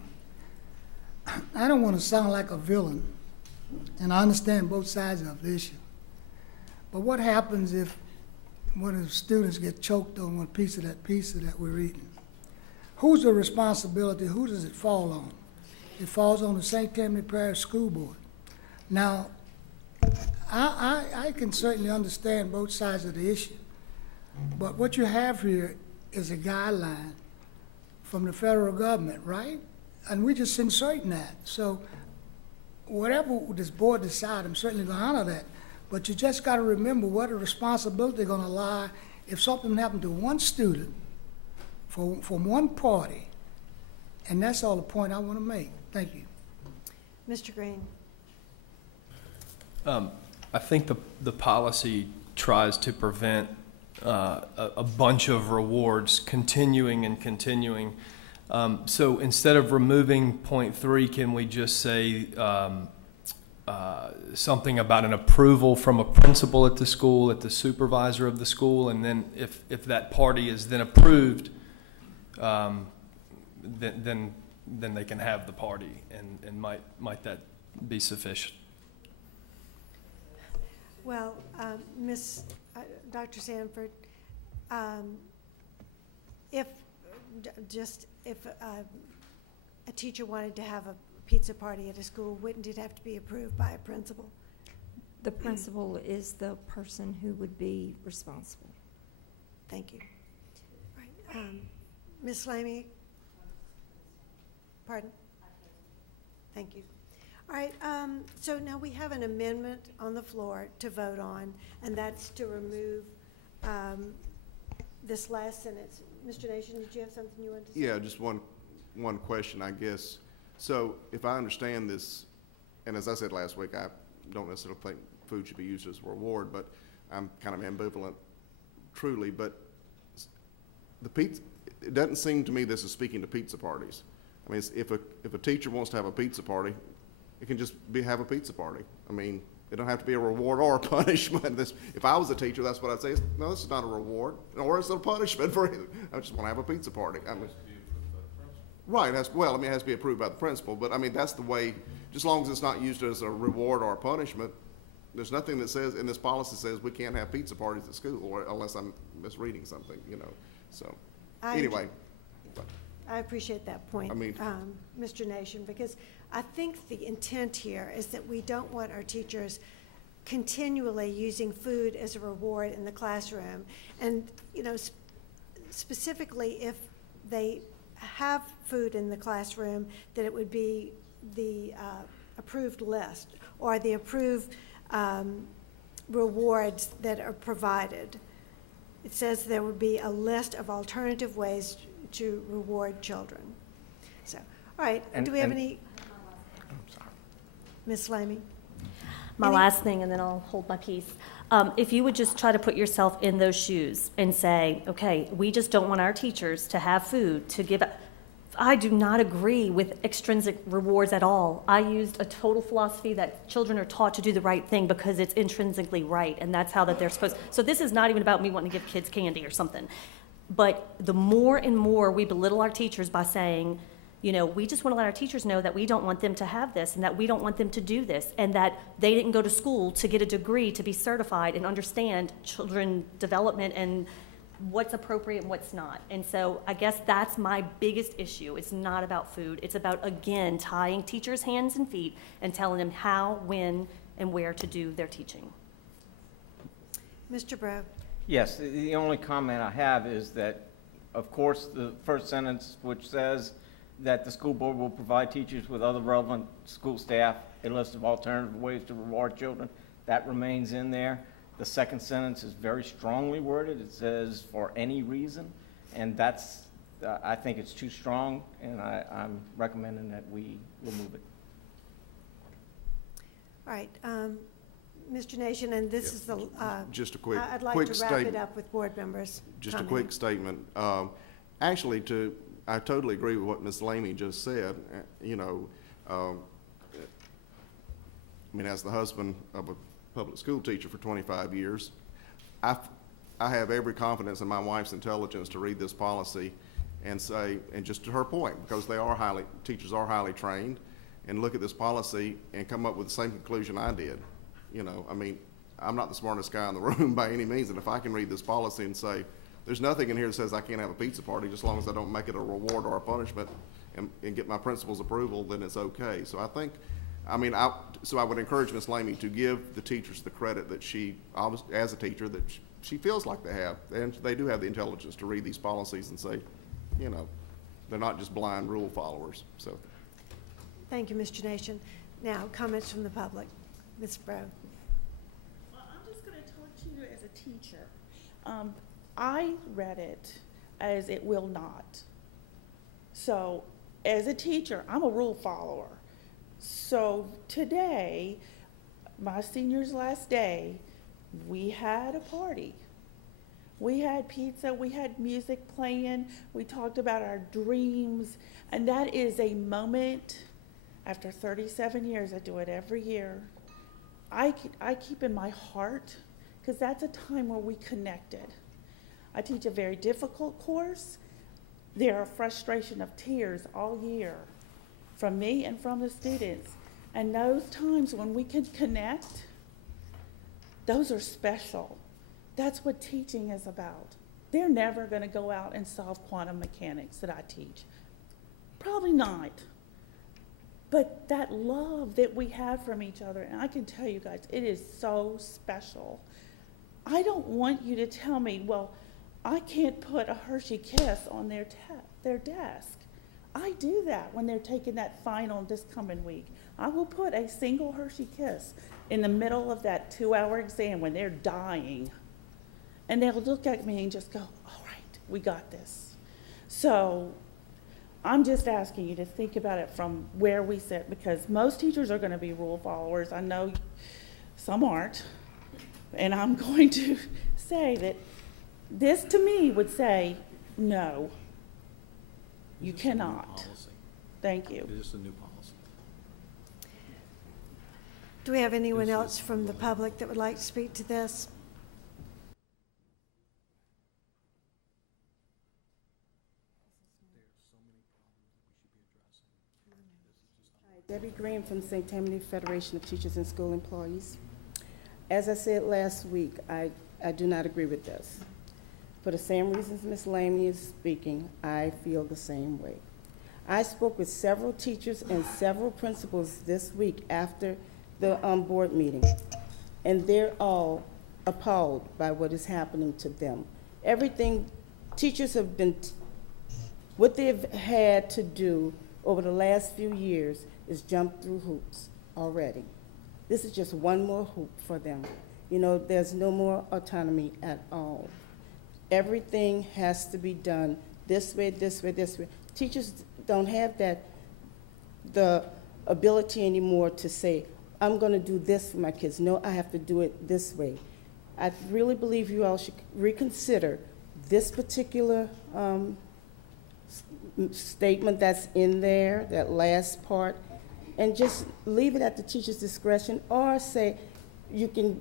I don't want to sound like a villain, and I understand both sides of the issue. But what happens if one of the students get choked on one piece of that we're eating? Who's the responsibility? Who does it fall on? It falls on the St. Tammany Parish School Board. Now, I can certainly understand both sides of the issue, but what you have here is a guideline from the federal government, right? And we're just inserting that. So whatever this board decides, I'm certainly going to honor that. But you just got to remember what the responsibility is going to lie if something happened to one student from one party. And that's all the point I want to make. Thank you. Mr. Green? I think the policy tries to prevent a bunch of rewards continuing and continuing. So instead of removing point 3, can we just say something about an approval from a principal at the school, at the supervisor of the school, and then if that party is then approved, then they can have the party, and might that be sufficient? Well, Dr. Sanford, if a teacher wanted to have a pizza party at a school, wouldn't it have to be approved by a principal? The principal is the person who would be responsible. Thank you. All right. Ms. Slamey? Pardon? Thank you. All right, so now we have an amendment on the floor to vote on, and that's to remove this last sentence. Mr. Nation, did you have something you wanted to say? Yeah, just one question, I guess. So if I understand this, and as I said last week, I don't necessarily think food should be used as a reward, but I'm kind of ambivalent, truly. But the pizza, it doesn't seem to me this is speaking to pizza parties. I mean, if a teacher wants to have a pizza party, it can just have a pizza party. I mean, it don't have to be a reward or a punishment. If I was a teacher, that's what I'd say. No, this is not a reward, or it's a punishment for it. I just want to have a pizza party. I mean, right, it has to be approved by the principal, but I mean, that's the way, just as long as it's not used as a reward or a punishment, there's nothing that says, in this policy says we can't have pizza parties at school, or unless I'm misreading something, so, anyway. I appreciate that point, Mr. Nation, because I think the intent here is that we don't want our teachers continually using food as a reward in the classroom. And, specifically if they have food in the classroom, that it would be the approved list or the approved rewards that are provided. It says there would be a list of alternative ways to reward children. So, all right, do we have any? I'm sorry. Ms. Slamey? My last thing, and then I'll hold my peace. If you would just try to put yourself in those shoes and say, okay, we just don't want our teachers to have food to give. I do not agree with extrinsic rewards at all. I used a total philosophy that children are taught to do the right thing because it's intrinsically right, and that's how that they're supposed. So this is not even about me wanting to give kids candy or something. But the more and more we belittle our teachers by saying, You know, we just want to let our teachers know that we don't want them to have this and that we don't want them to do this and that they didn't go to school to get a degree to be certified and understand children development and what's appropriate and what's not. And so I guess that's my biggest issue. It's not about food. It's about, again, tying teachers' hands and feet and telling them how, when, and where to do their teaching. Mr. Bro. Yes, the only comment I have is that, of course, the first sentence, which says that the school board will provide teachers with other relevant school staff a list of alternative ways to reward children, that remains in there. The second sentence is very strongly worded. It says for any reason, and that's, I think it's too strong, and I'm recommending that we remove it. All right, Mr. Nation, and this is the, just a quick, I'd like quick to wrap statement. it up with board members. Just a quick statement. Actually, I totally agree with what Ms. Lamy just said. You know, I mean, as the husband of a public school teacher for 25 years, I have every confidence in my wife's intelligence to read this policy and say, and just to her point, because teachers are highly trained, and look at this policy and come up with the same conclusion I did. You know, I mean, I'm not the smartest guy in the room by any means, and if I can read this policy and say, there's nothing in here that says I can't have a pizza party, just as long as I don't make it a reward or a punishment and get my principal's approval, then it's okay. So I think, so I would encourage Ms. Lamy to give the teachers the credit that she, as a teacher, that she feels like they have. And they do have the intelligence to read these policies and say, you know, they're not just blind rule followers, so. Thank you, Mr. Nation. Now, comments from the public. Ms. Bro. Well, I'm just going to talk to you as a teacher. I read it as it will not. So, as a teacher, I'm a rule follower. So, today, my senior's last day, we had a party. We had pizza, we had music playing, we talked about our dreams, and that is a moment, after 37 years, I do it every year, I keep in my heart, because that's a time where we connected. I teach a very difficult course. There are frustration of tears all year from me and from the students. And those times when we can connect, those are special. That's what teaching is about. They're never going to go out and solve quantum mechanics that I teach. Probably not. But that love that we have from each other, and I can tell you guys, it is so special. I don't want you to tell me, well, I can't put a Hershey Kiss on their desk. I do that when they're taking that final this coming week. I will put a single Hershey Kiss in the middle of that 2-hour exam when they're dying. And they'll look at me and just go, all right, we got this. So I'm just asking you to think about it from where we sit, because most teachers are going to be rule followers. I know some aren't. And I'm going to say that this to me would say, no, you cannot. Thank you. It is a new policy. Do we have anyone else from the public that would like to speak to this? Debbie Green from St. Tammany Federation of Teachers and School Employees. As I said last week, I do not agree with this. For the same reasons Ms. Lamy is speaking, I feel the same way. I spoke with several teachers and several principals this week after the board meeting, and they're all appalled by what is happening to them. Everything teachers have been, what they've had to do over the last few years is jump through hoops already. This is just one more hoop for them. You know, there's no more autonomy at all. Everything has to be done this way, this way, this way. Teachers don't have the ability anymore to say, I'm going to do this for my kids. No, I have to do it this way. I really believe you all should reconsider this particular statement that's in there, that last part, and just leave it at the teacher's discretion, or say you can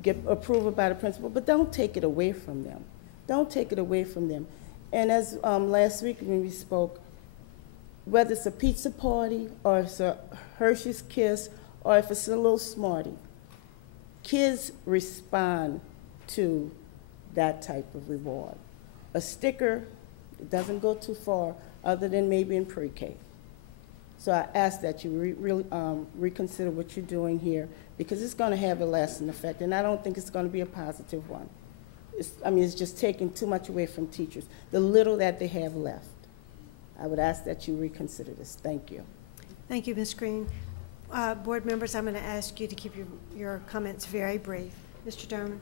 get approval by the principal, but don't take it away from them. Don't take it away from them. And as last week when we spoke, whether it's a pizza party, or it's a Hershey's Kiss, or if it's a little Smartie, kids respond to that type of reward. A sticker, it doesn't go too far, other than maybe in pre-K. So I ask that you reconsider what you're doing here, because it's going to have a lasting effect, and I don't think it's going to be a positive one. It's just taking too much away from teachers, the little that they have left. I would ask that you reconsider this. Thank you. Thank you, Ms. Green. Board members, I'm going to ask you to keep your comments very brief. Mr. Derman.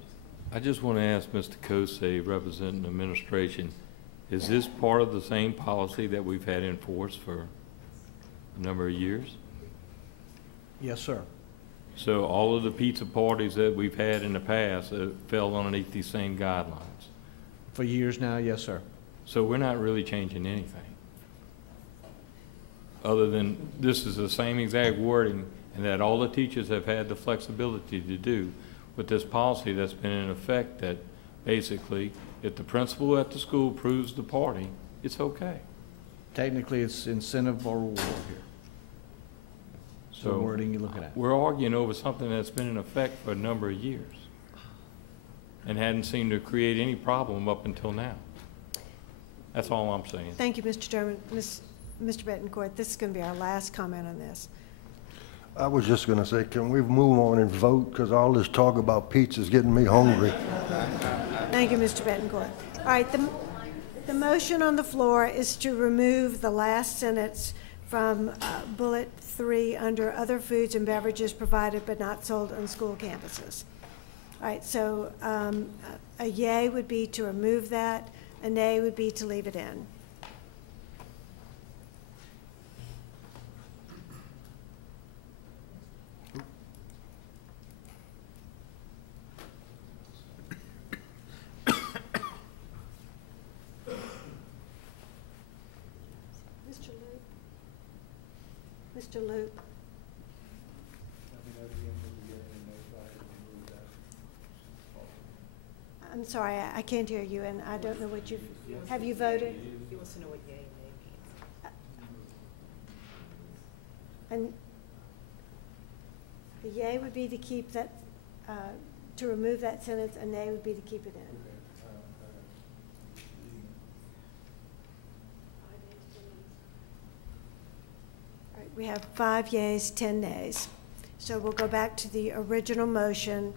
I just want to ask Mr. Kosei, representing administration, is this part of the same policy that we've had in force for a number of years? Yes, sir. So all of the pizza parties that we've had in the past fell underneath these same guidelines? For years now, yes, sir. So we're not really changing anything, other than this is the same exact wording, and that all the teachers have had the flexibility to do with this policy that's been in effect, that basically if the principal at the school approves the party, it's okay. Technically, it's incentive or reward here. So the wording you're looking at. We're arguing over something that's been in effect for a number of years and hadn't seemed to create any problem up until now. That's all I'm saying. Thank you, Mr. Derman. Mr. Betancourt, this is going to be our last comment on this. I was just going to say, can we move on and vote? Because all this talk about pizza is getting me hungry. Thank you, Mr. Betancourt. All right, the motion on the floor is to remove the last sentence from bullet 3 under other foods and beverages provided but not sold on school campuses. All right, so a yay would be to remove that, a nay would be to leave it in. Mr. Luke. I'm sorry, I can't hear you, and I don't know what have you voted? He wants to know what yay and nay means. And the yay would be to keep that, to remove that sentence, and nay would be to keep it in. All right, we have 5 yeas, 10 nays. So we'll go back to the original motion.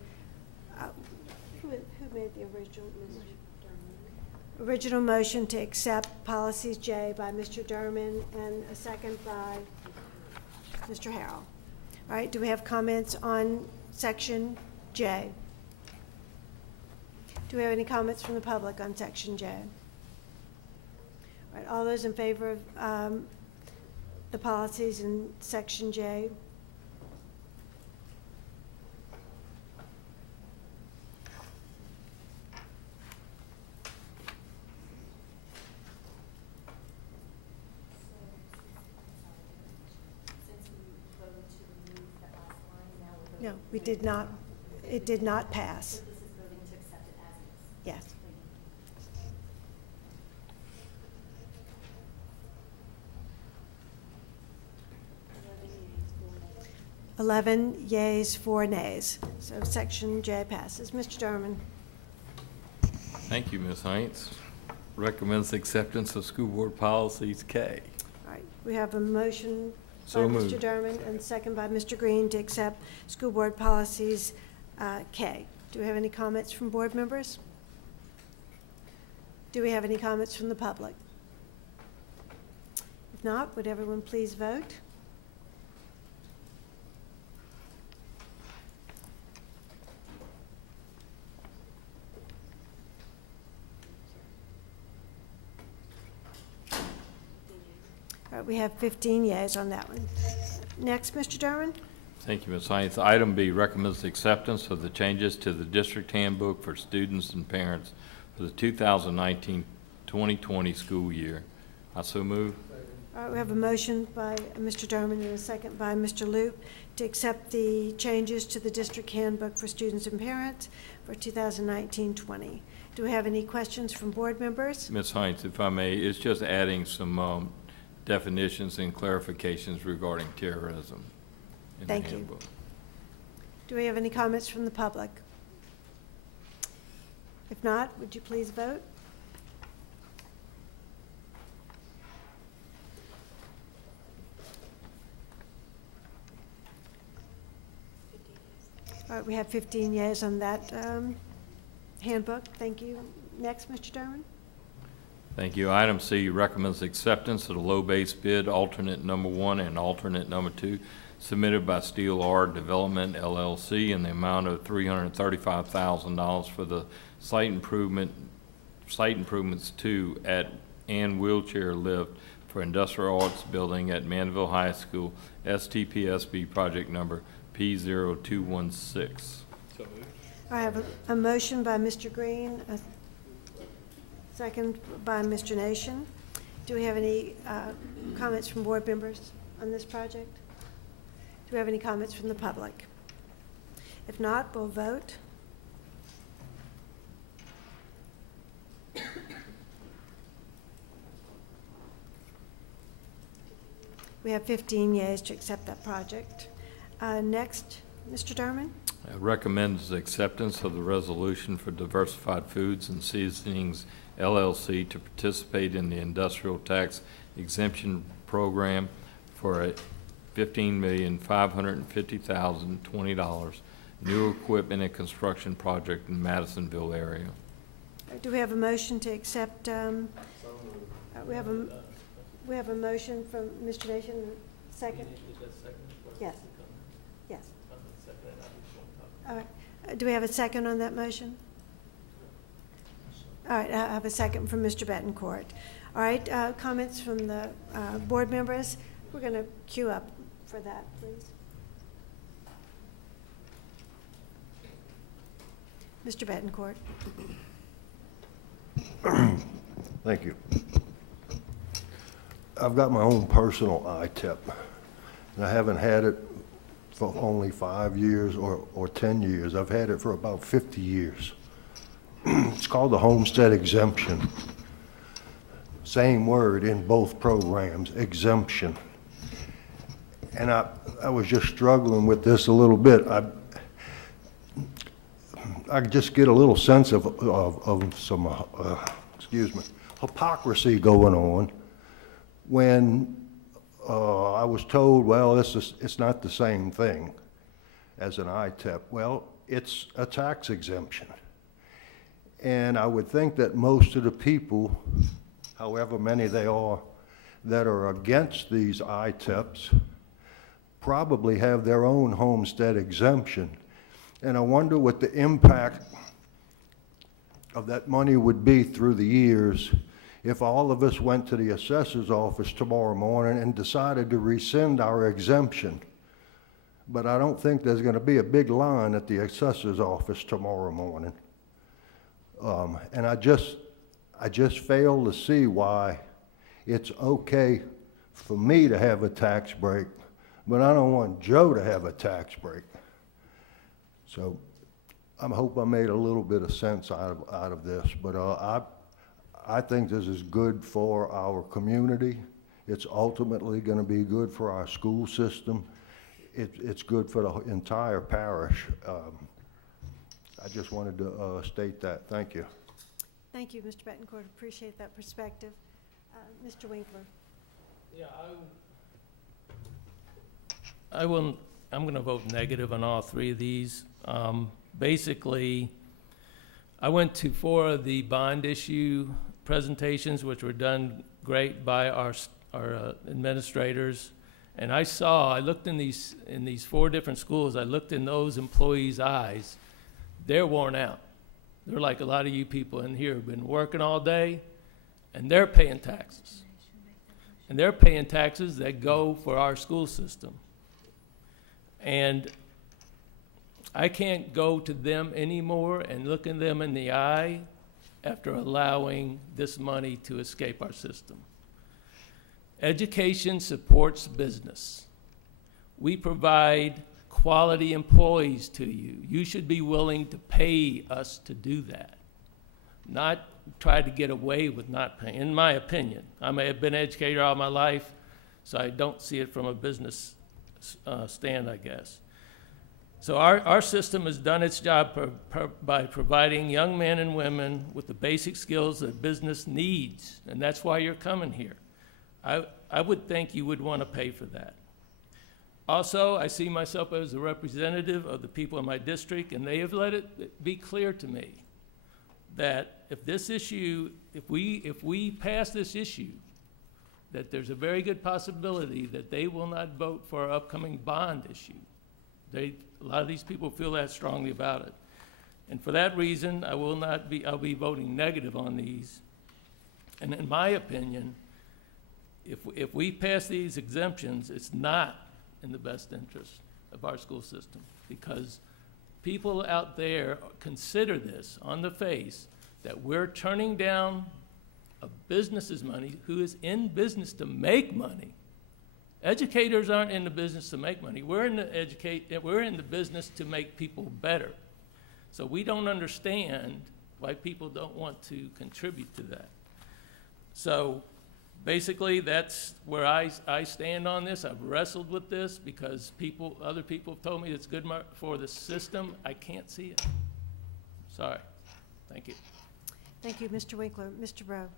Who made the original motion? Original motion to accept policies J by Mr. Derman and a second by Mr. Harrell. All right, do we have comments on section J? Do we have any comments from the public on section J? All right, all those in favor of the policies in section J? No, we did not. It did not pass. Yes. Eleven yeas, 4 nays. So section J passes. Mr. Derman. Thank you, Ms. Heinz. Recommends acceptance of school board policies K. All right, we have a motion by So moved. Mr. Derman and second by Mr. Green to accept school board policies K. Do we have any comments from board members? Do we have any comments from the public? If not, would everyone please vote? All right, we have 15 yeas on that one. Next, Mr. Derman. Thank you, Ms. Heinz. Item B recommends acceptance of the changes to the district handbook for students and parents for the 2019-2020 school year. I so move. All right, we have a motion by Mr. Derman and a second by Mr. Loop to accept the changes to the district handbook for students and parents for 2019-20. Do we have any questions from board members? Ms. Heinz, if I may, it's just adding some definitions and clarifications regarding terrorism in the Thank you. handbook. Do we have any comments from the public? If not, would you please vote? All right, we have 15 yeas on that handbook. Thank you. Next, Mr. Derman. Thank you. Item C recommends acceptance of the low base bid alternate number 1 and alternate number 2 submitted by Steel Art Development LLC in the amount of $335,000 for the site improvements 2 at and wheelchair lift for Industrial Arts Building at Mandeville High School, STPSB project number P0216. I have a motion by Mr. Green, a second by Mr. Nation. Do we have any comments from board members on this project? Do we have any comments from the public? If not, we'll vote. We have 15 yeas to accept that project. Next, Mr. Derman. Recommends acceptance of the resolution for Diversified Foods and Seasonings LLC to participate in the industrial tax exemption program for a $15,550,020 new equipment and construction project in Madisonville area. Do we have a motion to accept? We have a motion from Mr. Nation. Second. Yes. Yes. All right. Do we have a second on that motion? All right. I have a second from Mr. Betancourt. All right. Comments from the board members. We're going to queue up for that, please. Mr. Betancourt. Thank you. I've got my own personal ITEP, and I haven't had it for only 5 years or 10 years. I've had it for about 50 years. It's called the homestead exemption. Same word in both programs, exemption. And I was just struggling with this a little bit. I just get a little sense of some, hypocrisy going on when I was told, well, it's not the same thing as an ITEP. Well, it's a tax exemption. And I would think that most of the people, however many they are, that are against these ITEPs probably have their own homestead exemption. And I wonder what the impact of that money would be through the years if all of us went to the assessor's office tomorrow morning and decided to rescind our exemption. But I don't think there's going to be a big line at the assessor's office tomorrow morning. And I just fail to see why it's okay for me to have a tax break, but I don't want Joe to have a tax break. So I hope I made a little bit of sense out of this, but I think this is good for our community. It's ultimately going to be good for our school system. It's good for the entire parish. I just wanted to state that. Thank you. Thank you, Mr. Betancourt. Appreciate that perspective. Mr. Winkler. Yeah, I'm going to vote negative on all three of these. Basically, I went to 4 of the bond issue presentations, which were done great by our administrators. And I looked in these 4 different schools, I looked in those employees' eyes. They're worn out. They're like a lot of you people in here have been working all day, and they're paying taxes. And they're paying taxes that go for our school system. And I can't go to them anymore and look at them in the eye after allowing this money to escape our system. Education supports business. We provide quality employees to you. You should be willing to pay us to do that, not tried to get away with not paying, in my opinion. I may have been an educator all my life, so I don't see it from a business stand, I guess. So our system has done its job by providing young men and women with the basic skills that business needs, and that's why you're coming here. I would think you would want to pay for that. Also, I see myself as a representative of the people in my district, and they have let it be clear to me that if this issue, if we pass this issue, that there's a very good possibility that they will not vote for our upcoming bond issue. A lot of these people feel that strongly about it. And for that reason, I'll be voting negative on these. And in my opinion, if we pass these exemptions, it's not in the best interest of our school system, because people out there consider this on the face that we're turning down a business's money who is in business to make money. Educators aren't in the business to make money. We're in the business to make people better. So we don't understand why people don't want to contribute to that. So basically, that's where I stand on this. I've wrestled with this because other people have told me it's good for the system. I can't see it. Sorry. Thank you. Thank you, Mr. Winkler. Mr. Rowe.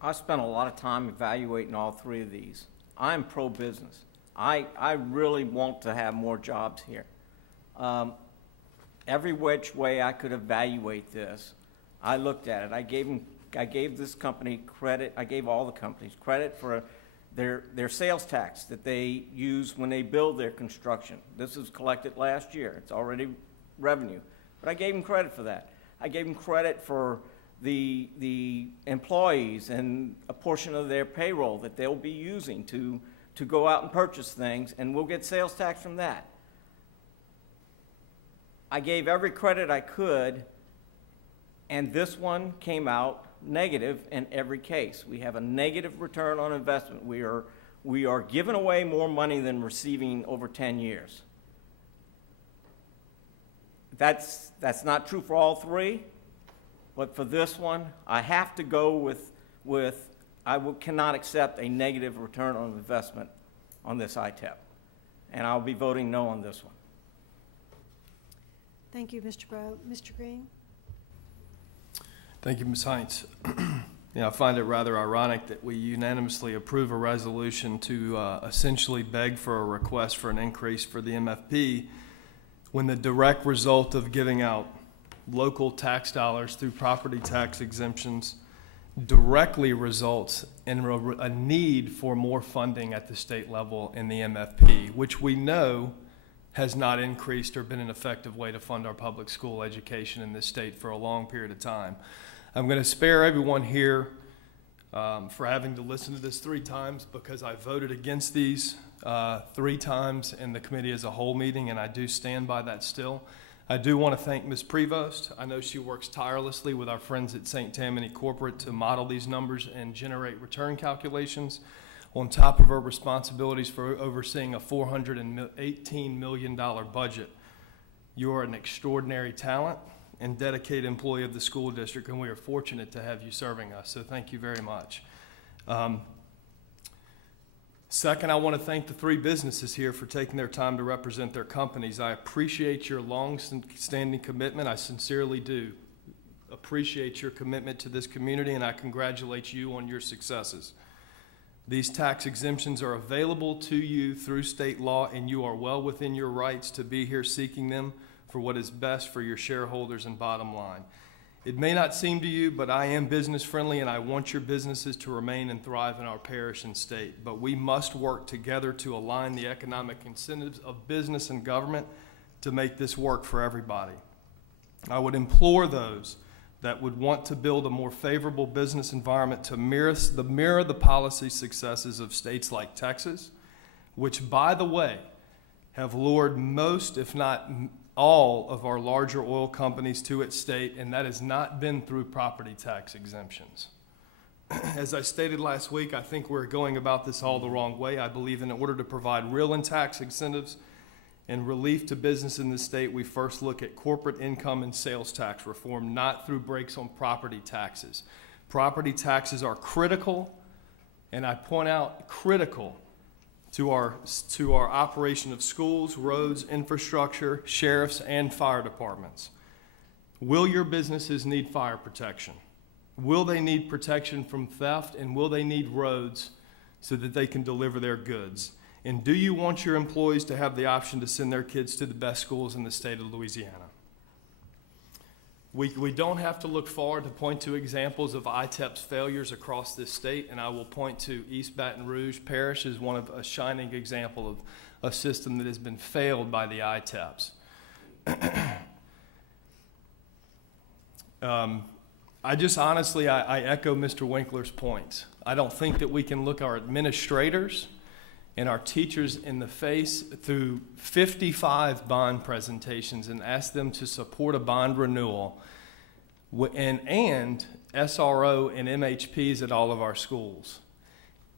I spent a lot of time evaluating all three of these. I'm pro-business. I really want to have more jobs here. Every which way I could evaluate this, I looked at it. I gave this company credit. I gave all the companies credit for their sales tax that they use when they build their construction. This was collected last year. It's already revenue. But I gave them credit for that. I gave them credit for the employees and a portion of their payroll that they'll be using to go out and purchase things, and we'll get sales tax from that. I gave every credit I could, and this one came out negative in every case. We have a negative return on investment. We are giving away more money than receiving over 10 years. That's not true for all three. But for this one, I have to go with cannot accept a negative return on investment on this ITEP. And I'll be voting no on this one. Thank you, Mr. Rowe. Mr. Green? Thank you, Ms. Heinz. I find it rather ironic that we unanimously approve a resolution to essentially beg for a request for an increase for the MFP when the direct result of giving out local tax dollars through property tax exemptions directly results in a need for more funding at the state level in the MFP, which we know has not increased or been an effective way to fund our public school education in this state for a long period of time. I'm going to spare everyone here for having to listen to this 3 times because I voted against these 3 times in the committee as a whole meeting, and I do stand by that still. I do want to thank Ms. Prevost. I know she works tirelessly with our friends at St. Tammany Corporate to model these numbers and generate return calculations on top of her responsibilities for overseeing a $418 million budget. You are an extraordinary talent and dedicated employee of the school district, and we are fortunate to have you serving us, so thank you very much. Second, I want to thank the 3 businesses here for taking their time to represent their companies. I appreciate your long-standing commitment. I sincerely do appreciate your commitment to this community, and I congratulate you on your successes. These tax exemptions are available to you through state law, and you are well within your rights to be here seeking them for what is best for your shareholders and bottom line. It may not seem to you, but I am business friendly and I want your businesses to remain and thrive in our parish and state. But we must work together to align the economic incentives of business and government to make this work for everybody. I would implore those that would want to build a more favorable business environment to mirror the policy successes of states like Texas, which, by the way, have lured most, if not all, of our larger oil companies to its state, and that has not been through property tax exemptions. As I stated last week, I think we're going about this all the wrong way. I believe in order to provide real and tax incentives and relief to business in the state, we first look at corporate income and sales tax reform, not through breaks on property taxes. Property taxes are critical, and I point out critical to our operation of schools, roads, infrastructure, sheriffs, and fire departments. Will your businesses need fire protection? Will they need protection from theft, and will they need roads so that they can deliver their goods? And do you want your employees to have the option to send their kids to the best schools in the state of Louisiana? We don't have to look far to point to examples of ITEP's failures across this state, and I will point to East Baton Rouge Parish as one of a shining example of a system that has been failed by the ITEPs. I just honestly, I echo Mr. Winkler's points. I don't think that we can look our administrators and our teachers in the face through 55 bond presentations and ask them to support a bond renewal and SRO and MHPs at all of our schools.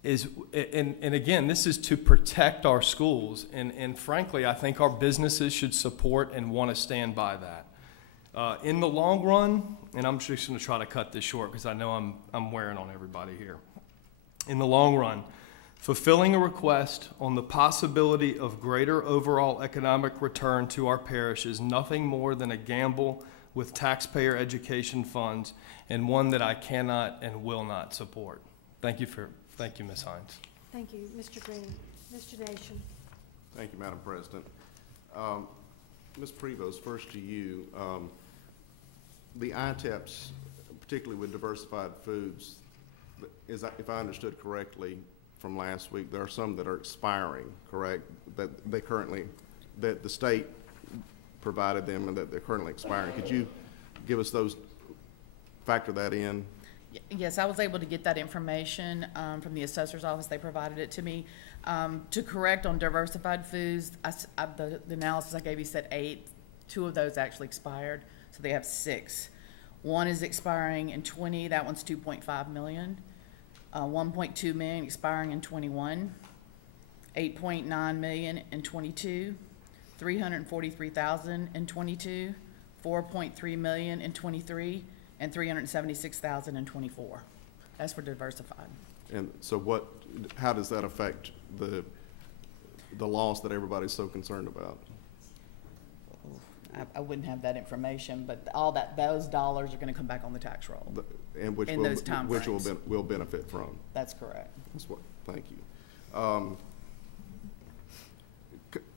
And again, this is to protect our schools, and frankly, I think our businesses should support and want to stand by that. In the long run, and I'm just going to try to cut this short because I know I'm wearing on everybody here. In the long run, fulfilling a request on the possibility of greater overall economic return to our parish is nothing more than a gamble with taxpayer education funds, and one that I cannot and will not support. Thank you, Ms. Hines. Thank you, Mr. Green. Mr. Nation. Thank you, Madam President. Ms. Prevost, first to you. The ITEPs, particularly with diversified foods, if I understood correctly from last week, there are some that are expiring, correct? That the state provided them and that they're currently expiring. Could you give us factor that in? Yes, I was able to get that information from the assessor's office. They provided it to me. To correct on diversified foods, the analysis I gave you said 8. 2 of those actually expired, so they have 6. 1 is expiring in 20. That one's $2.5 million. 1.2 million expiring in 21. 8.9 million in 22. 343,000 in 22. 4.3 million in 23. And 376,000 in 24. That's for diversified. And so how does that affect the loss that everybody's so concerned about? I wouldn't have that information, but those dollars are going to come back on the tax roll. And which we'll benefit from. That's correct. Thank you.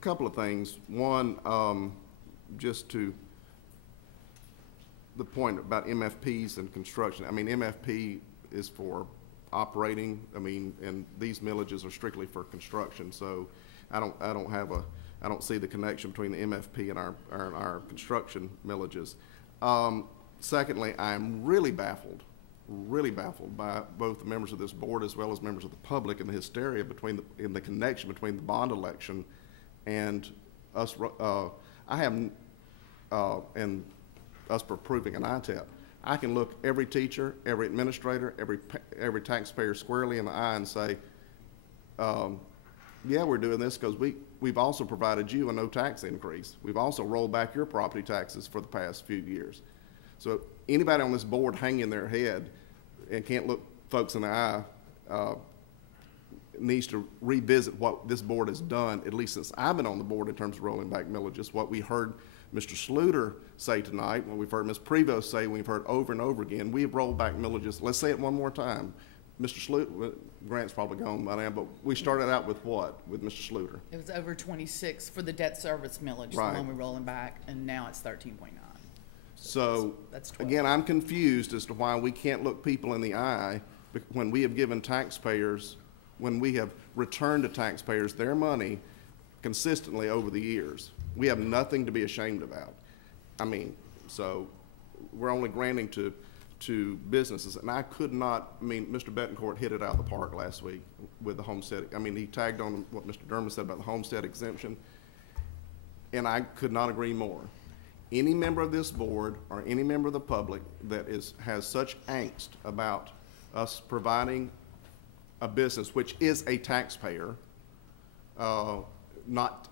Couple of things. One, just to the point about MFPs and construction. I mean, MFP is for operating. I mean, and these millages are strictly for construction. So I don't see the connection between the MFP and our construction millages. Secondly, I'm really baffled by both the members of this board as well as members of the public and the hysteria in the connection between the bond election and us. And us for approving an ITEP. I can look every teacher, every administrator, every taxpayer squarely in the eye and say, yeah, we're doing this because we've also provided you a no tax increase. We've also rolled back your property taxes for the past few years. So anybody on this board hanging their head and can't look folks in the eye needs to revisit what this board has done, at least since I've been on the board in terms of rolling back millages. What we heard Mr. Sluter say tonight, what we've heard Ms. Prevost say, we've heard over and over again, we have rolled back millages. Let's say it one more time. Mr. Sluter, Grant's probably gone by now, but we started out with what, with Mr. Sluter? It was over 26 for the debt service millage, right. The one we're rolling back, and now it's 13.9. So that's 12. Again, I'm confused as to why we can't look people in the eye when we have given taxpayers, when we have returned to taxpayers their money consistently over the years. We have nothing to be ashamed about. I mean, so we're only granting to businesses, and I could not, I mean, Mr. Betancourt hit it out of the park last week with the homestead. I mean, he tagged on what Mr. Derman said about the homestead exemption, and I could not agree more. Any member of this board or any member of the public that has such angst about us providing a business, which is a taxpayer,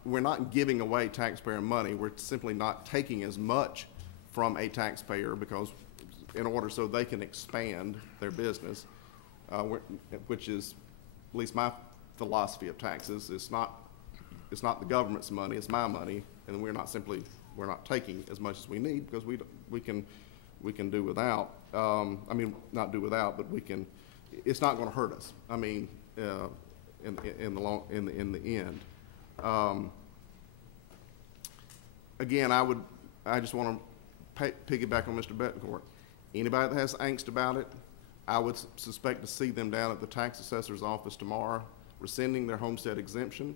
we're not giving away taxpayer money. We're simply not taking as much from a taxpayer because in order so they can expand their business, which is at least my philosophy of taxes. It's not the government's money, it's my money, and we're not taking as much as we need because we can do without. I mean, not do without, but it's not going to hurt us. I mean, in the end. Again, I just want to piggyback on Mr. Betancourt. Anybody that has angst about it, I would suspect to see them down at the tax assessor's office tomorrow, rescinding their homestead exemption.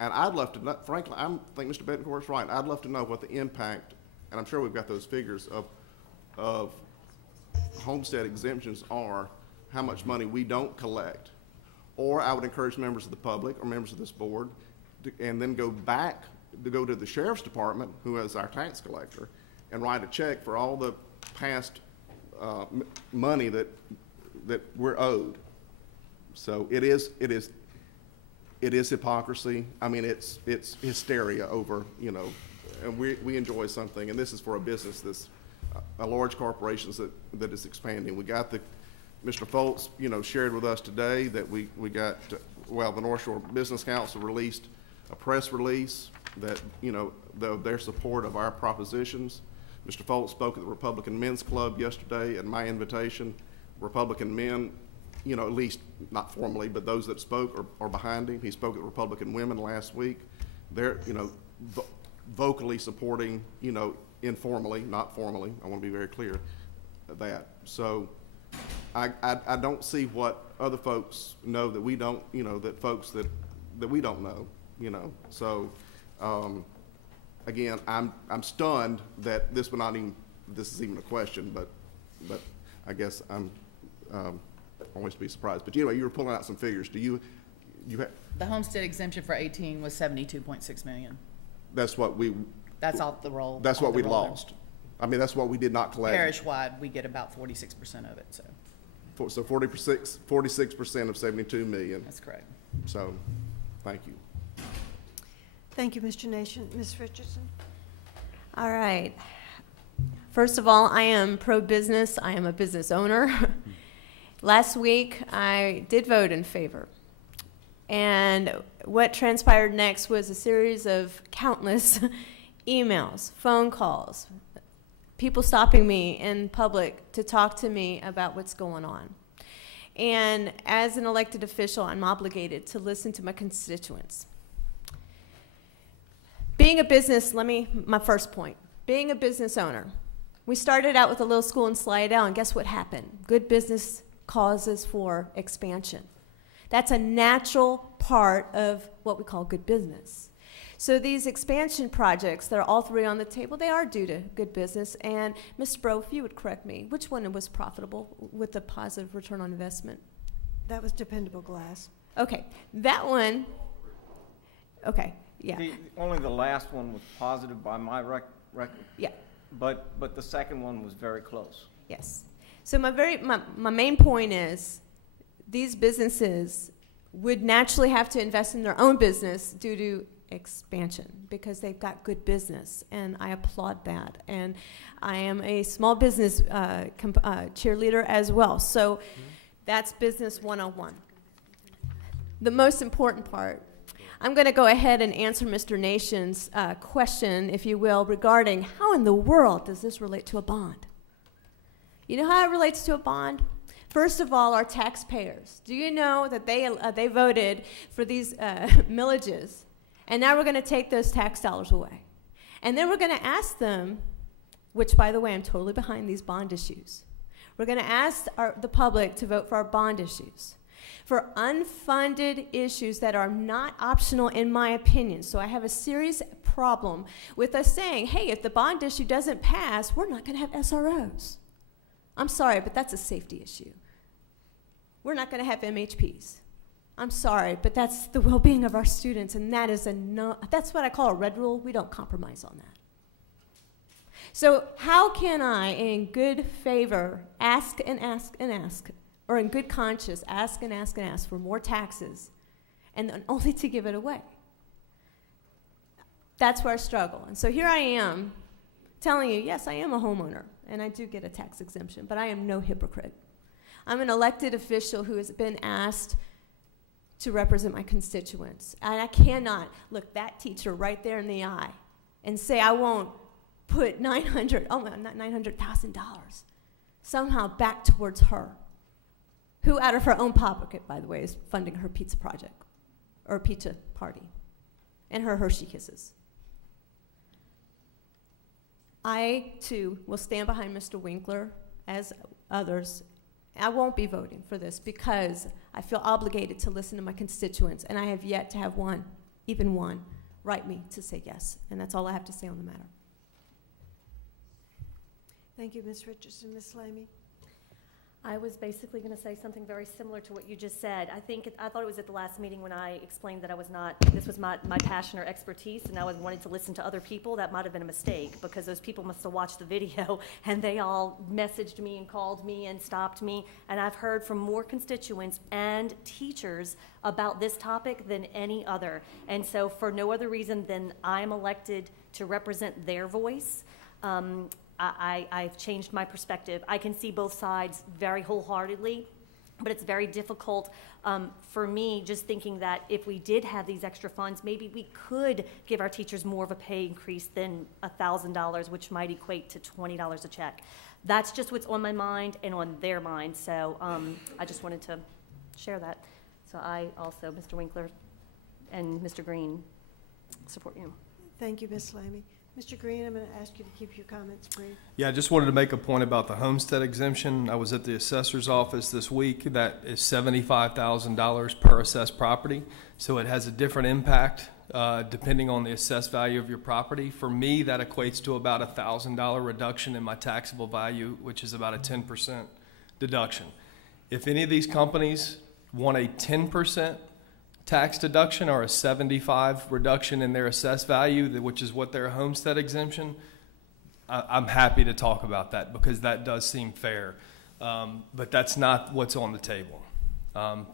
And I'd love to know, frankly, I think Mr. Betancourt's right. I'd love to know what the impact, and I'm sure we've got those figures of homestead exemptions are, how much money we don't collect. Or I would encourage members of the public or members of this board and then go to the sheriff's department, who is our tax collector, and write a check for all the past money that we're owed. So it is hypocrisy. I mean, it's hysteria over, and we enjoy something, and this is for a business that's a large corporation that is expanding. We got Mr. Foltz, shared with us today that we got, the North Shore Business Council released a press release that, their support of our propositions. Mr. Foltz spoke at the Republican Men's Club yesterday at my invitation. Republican men, at least not formally, but those that spoke are behind him. He spoke at Republican Women last week. They're, vocally supporting, informally, not formally. I want to be very clear of that. So I don't see what other folks know that we don't, that folks that we don't know, So again, I'm stunned that this is even a question, but I guess I'm always to be surprised. But anyway, you were pulling out some figures. Do you have? The homestead exemption for 18 was 72.6 million. That's off the roll. That's what we lost. I mean, that's what we did not collect. Parish-wide, we get about 46% of it, so. So 46% of 72 million. That's correct. So, thank you. Thank you, Mr. Nation. Ms. Richardson? All right. First of all, I am pro-business. I am a business owner. Last week, I did vote in favor. And what transpired next was a series of countless emails, phone calls, people stopping me in public to talk to me about what's going on. And as an elected official, I'm obligated to listen to my constituents. Being a business, my first point, being a business owner, we started out with a little school in Slidell, and guess what happened? Good business causes for expansion. That's a natural part of what we call good business. So these expansion projects that are all three on the table, they are due to good business. And Ms. Bro, if you would correct me, which one was profitable with a positive return on investment? That was Dependable Glass. Okay, that one, okay, yeah. Only the last one was positive by my record. Yeah. But the second one was very close. Yes. So my main point is these businesses would naturally have to invest in their own business due to expansion because they've got good business, and I applaud that. And I am a small business cheerleader as well. So that's business 101. The most important part, I'm going to go ahead and answer Mr. Nation's question, if you will, regarding how in the world does this relate to a bond? You know how it relates to a bond? First of all, our taxpayers. Do you know that they voted for these millages, and now we're going to take those tax dollars away? And then we're going to ask them, which, by the way, I'm totally behind these bond issues. We're going to ask the public to vote for our bond issues, for unfunded issues that are not optional, in my opinion. So I have a serious problem with us saying, hey, if the bond issue doesn't pass, we're not going to have SROs. I'm sorry, but that's a safety issue. We're not going to have MHPs. I'm sorry, but that's the well-being of our students, and that is that's what I call a red rule. We don't compromise on that. So how can I, in good favor, ask and ask and ask, or in good conscience, ask and ask and ask for more taxes, and then only to give it away? That's where I struggle. And so here I am telling you, yes, I am a homeowner, and I do get a tax exemption, but I am no hypocrite. I'm an elected official who has been asked to represent my constituents. And I cannot look that teacher right there in the eye and say I won't put $900,000 somehow back towards her, who out of her own pocket, by the way, is funding her pizza project or pizza party and her Hershey Kisses. I, too, will stand behind Mr. Winkler, as others. I won't be voting for this because I feel obligated to listen to my constituents, and I have yet to have one, even one, write me to say yes. And that's all I have to say on the matter. Thank you, Ms. Richardson. Ms. Lamy? I was basically going to say something very similar to what you just said. I thought it was at the last meeting when I explained that this was my passion or expertise, and I wanted to listen to other people. That might have been a mistake, because those people must have watched the video, and they all messaged me and called me and stopped me. And I've heard from more constituents and teachers about this topic than any other. And so for no other reason than I'm elected to represent their voice, I've changed my perspective. I can see both sides very wholeheartedly, but it's very difficult for me just thinking that if we did have these extra funds, maybe we could give our teachers more of a pay increase than $1,000, which might equate to $20 a check. That's just what's on my mind and on their mind, so I just wanted to share that. So I also, Mr. Winkler and Mr. Green, support you. Thank you, Ms. Lamy. Mr. Green, I'm going to ask you to keep your comments brief. Yeah, I just wanted to make a point about the homestead exemption. I was at the assessor's office this week. That is $75,000 per assessed property. So it has a different impact depending on the assessed value of your property. For me, that equates to about a $1,000 reduction in my taxable value, which is about a 10% deduction. If any of these companies want a 10% tax deduction or a 75 reduction in their assessed value, which is what their homestead exemption, I'm happy to talk about that because that does seem fair. But that's not what's on the table.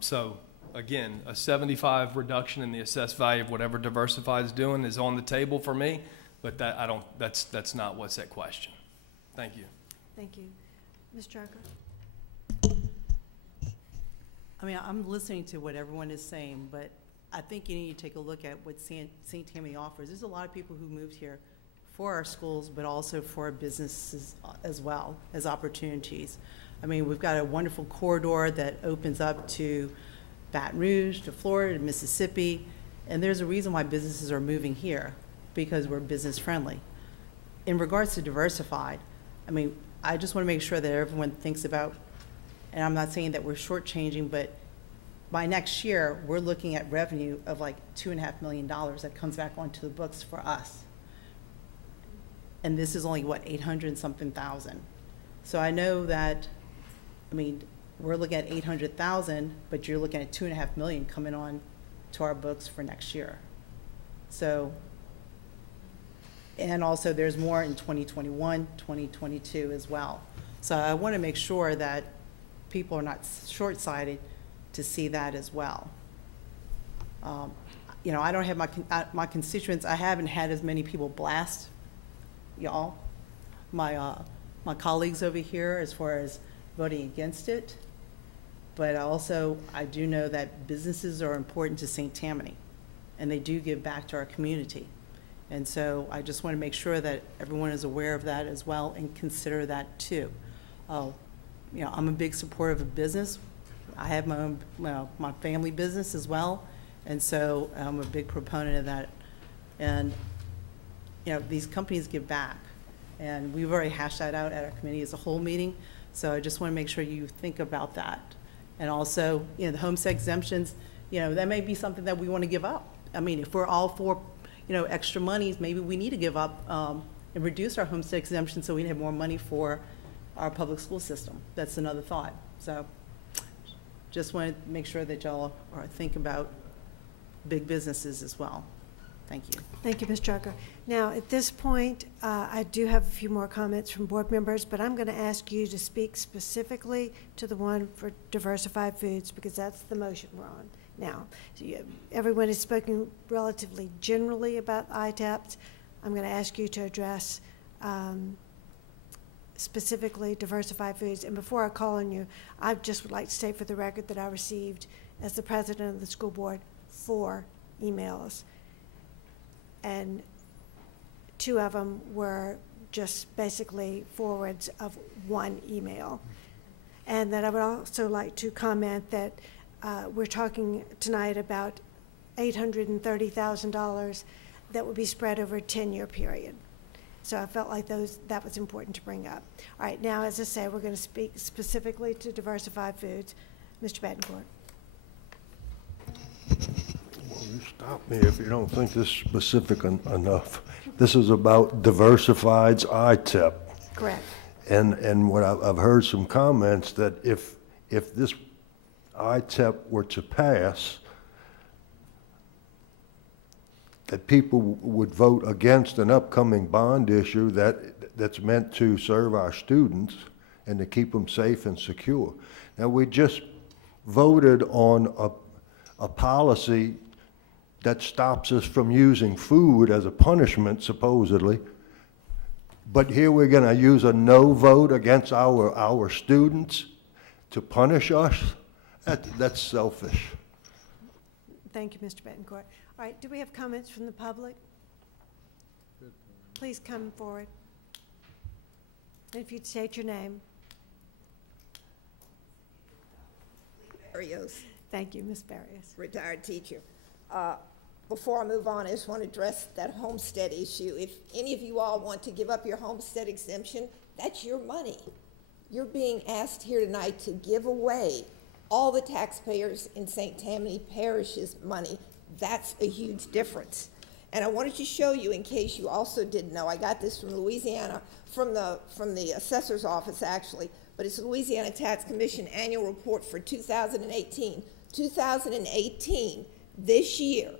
So again, a 75 reduction in the assessed value of whatever Diversified is doing is on the table for me, but that's not what's at question. Thank you. Thank you. Ms. Drucker? I mean, I'm listening to what everyone is saying, but I think you need to take a look at what St. Tammany offers. There's a lot of people who moved here for our schools, but also for our businesses as well as opportunities. I mean, we've got a wonderful corridor that opens up to Baton Rouge, to Florida, to Mississippi, and there's a reason why businesses are moving here, because we're business friendly. In regards to Diversified, I mean, I just want to make sure that everyone thinks about, and I'm not saying that we're shortchanging, but by next year, we're looking at revenue of like $2.5 million that comes back onto the books for us. And this is only, what, 800 something thousand. So I know that, I mean, we're looking at 800,000, but you're looking at $2.5 million coming on to our books for next year. So, and also there's more in 2021, 2022 as well. So I want to make sure that people are not short-sighted to see that as well. You know, I don't have my constituents, I haven't had as many people blast y'all, my colleagues over here, as far as voting against it. But also, I do know that businesses are important to St. Tammany, and they do give back to our community. And so I just want to make sure that everyone is aware of that as well and consider that too. You know, I'm a big supporter of business. I have my own, my family business as well, and so I'm a big proponent of that. And you know, these companies give back, and we've already hashed that out at our committee as a whole meeting. So I just want to make sure you think about that. And also, you know, the homestead exemptions, you know, that may be something that we want to give up. I mean, if we're all for, you know, extra monies, maybe we need to give up and reduce our homestead exemption so we have more money for our public school system. That's another thought. So just want to make sure that y'all are think about big businesses as well. Thank you. Thank you, Ms. Drucker. Now, at this point, I do have a few more comments from board members, but I'm going to ask you to speak specifically to the one for Diversified Foods, because that's the motion we're on. Now, everyone has spoken relatively generally about ITEPs. I'm going to ask you to address specifically diversified foods. And before I call on you, I just would like to state for the record that I received, as the president of the school board, 4 emails. And 2 of them were just basically forwards of 1 email. And that I would also like to comment that we're talking tonight about $830,000 that would be spread over a 10-year period. So I felt like that was important to bring up. All right, now, as I say, we're going to speak specifically to diversified foods. Mr. Betancourt. Well, you stop me if you don't think this is specific enough. This is about diversified's ITEP. Correct. And what I've heard some comments that if this ITEP were to pass, that people would vote against an upcoming bond issue that's meant to serve our students and to keep them safe and secure. Now, we just voted on a policy that stops us from using food as a punishment, supposedly, but here we're going to use a no vote against our students to punish us? That's selfish. Thank you, Mr. Betancourt. All right, do we have comments from the public? Please come forward. And if you'd state your name. Barrios. Thank you, Ms. Barrios. Retired teacher. Before I move on, I just want to address that homestead issue. If any of you all want to give up your homestead exemption, that's your money. You're being asked here tonight to give away all the taxpayers in St. Tammany Parish's money. That's a huge difference. And I wanted to show you, in case you also didn't know, I got this from Louisiana, from the assessor's office actually, but it's the Louisiana Tax Commission annual report for 2018. 2018, this year,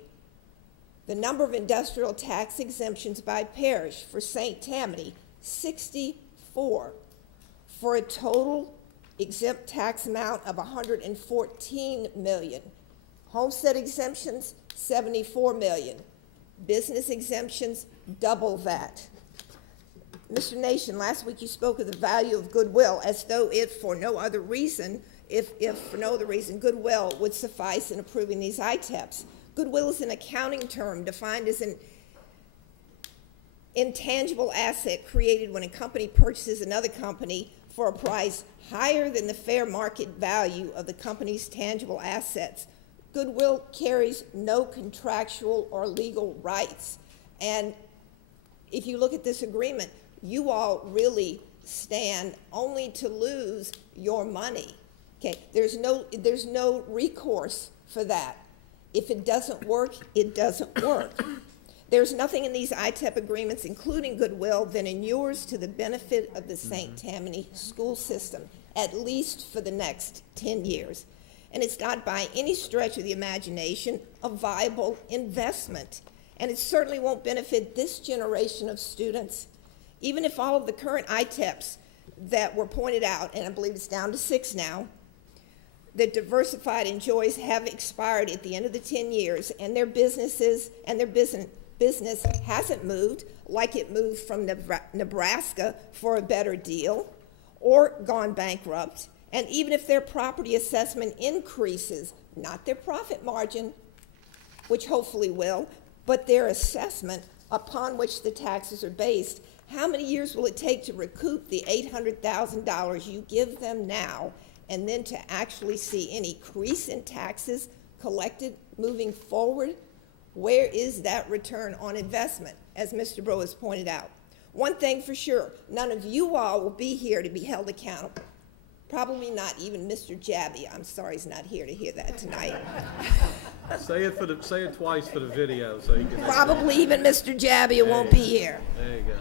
the number of industrial tax exemptions by parish for St. Tammany, 64, for a total exempt tax amount of $114 million. Homestead exemptions, $74 million. Business exemptions, double that. Mr. Nation, last week you spoke of the value of goodwill as though it, for no other reason, if for no other reason, goodwill would suffice in approving these ITEPs. Goodwill is an accounting term defined as an intangible asset created when a company purchases another company for a price higher than the fair market value of the company's tangible assets. Goodwill carries no contractual or legal rights. And if you look at this agreement, you all really stand only to lose your money. Okay, there's no recourse for that. If it doesn't work, it doesn't work. There's nothing in these ITEP agreements, including goodwill, that inures to the benefit of the St. Tammany school system, at least for the next 10 years. And it's not by any stretch of the imagination a viable investment. And it certainly won't benefit this generation of students. Even if all of the current ITEPs that were pointed out, and I believe it's down to 6 now, that Diversified enjoys have expired at the end of the 10 years, and their businesses and their business hasn't moved like it moved from Nebraska for a better deal or gone bankrupt. And even if their property assessment increases, not their profit margin, which hopefully will, but their assessment upon which the taxes are based, how many years will it take to recoup the $800,000 you give them now and then to actually see any increase in taxes collected moving forward? Where is that return on investment, as Mr. Breaux has pointed out? One thing for sure, none of you all will be here to be held accountable. Probably not even Mr. Jabby. I'm sorry he's not here to hear that tonight. Say it twice for the video so you can. Probably even Mr. Jabby won't be here. There you go.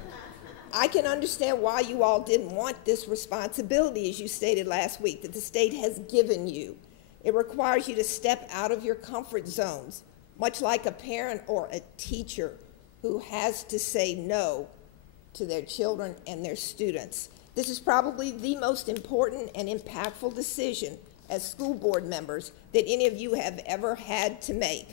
I can understand why you all didn't want this responsibility, as you stated last week, that the state has given you. It requires you to step out of your comfort zones, much like a parent or a teacher who has to say no to their children and their students. This is probably the most important and impactful decision as school board members that any of you have ever had to make.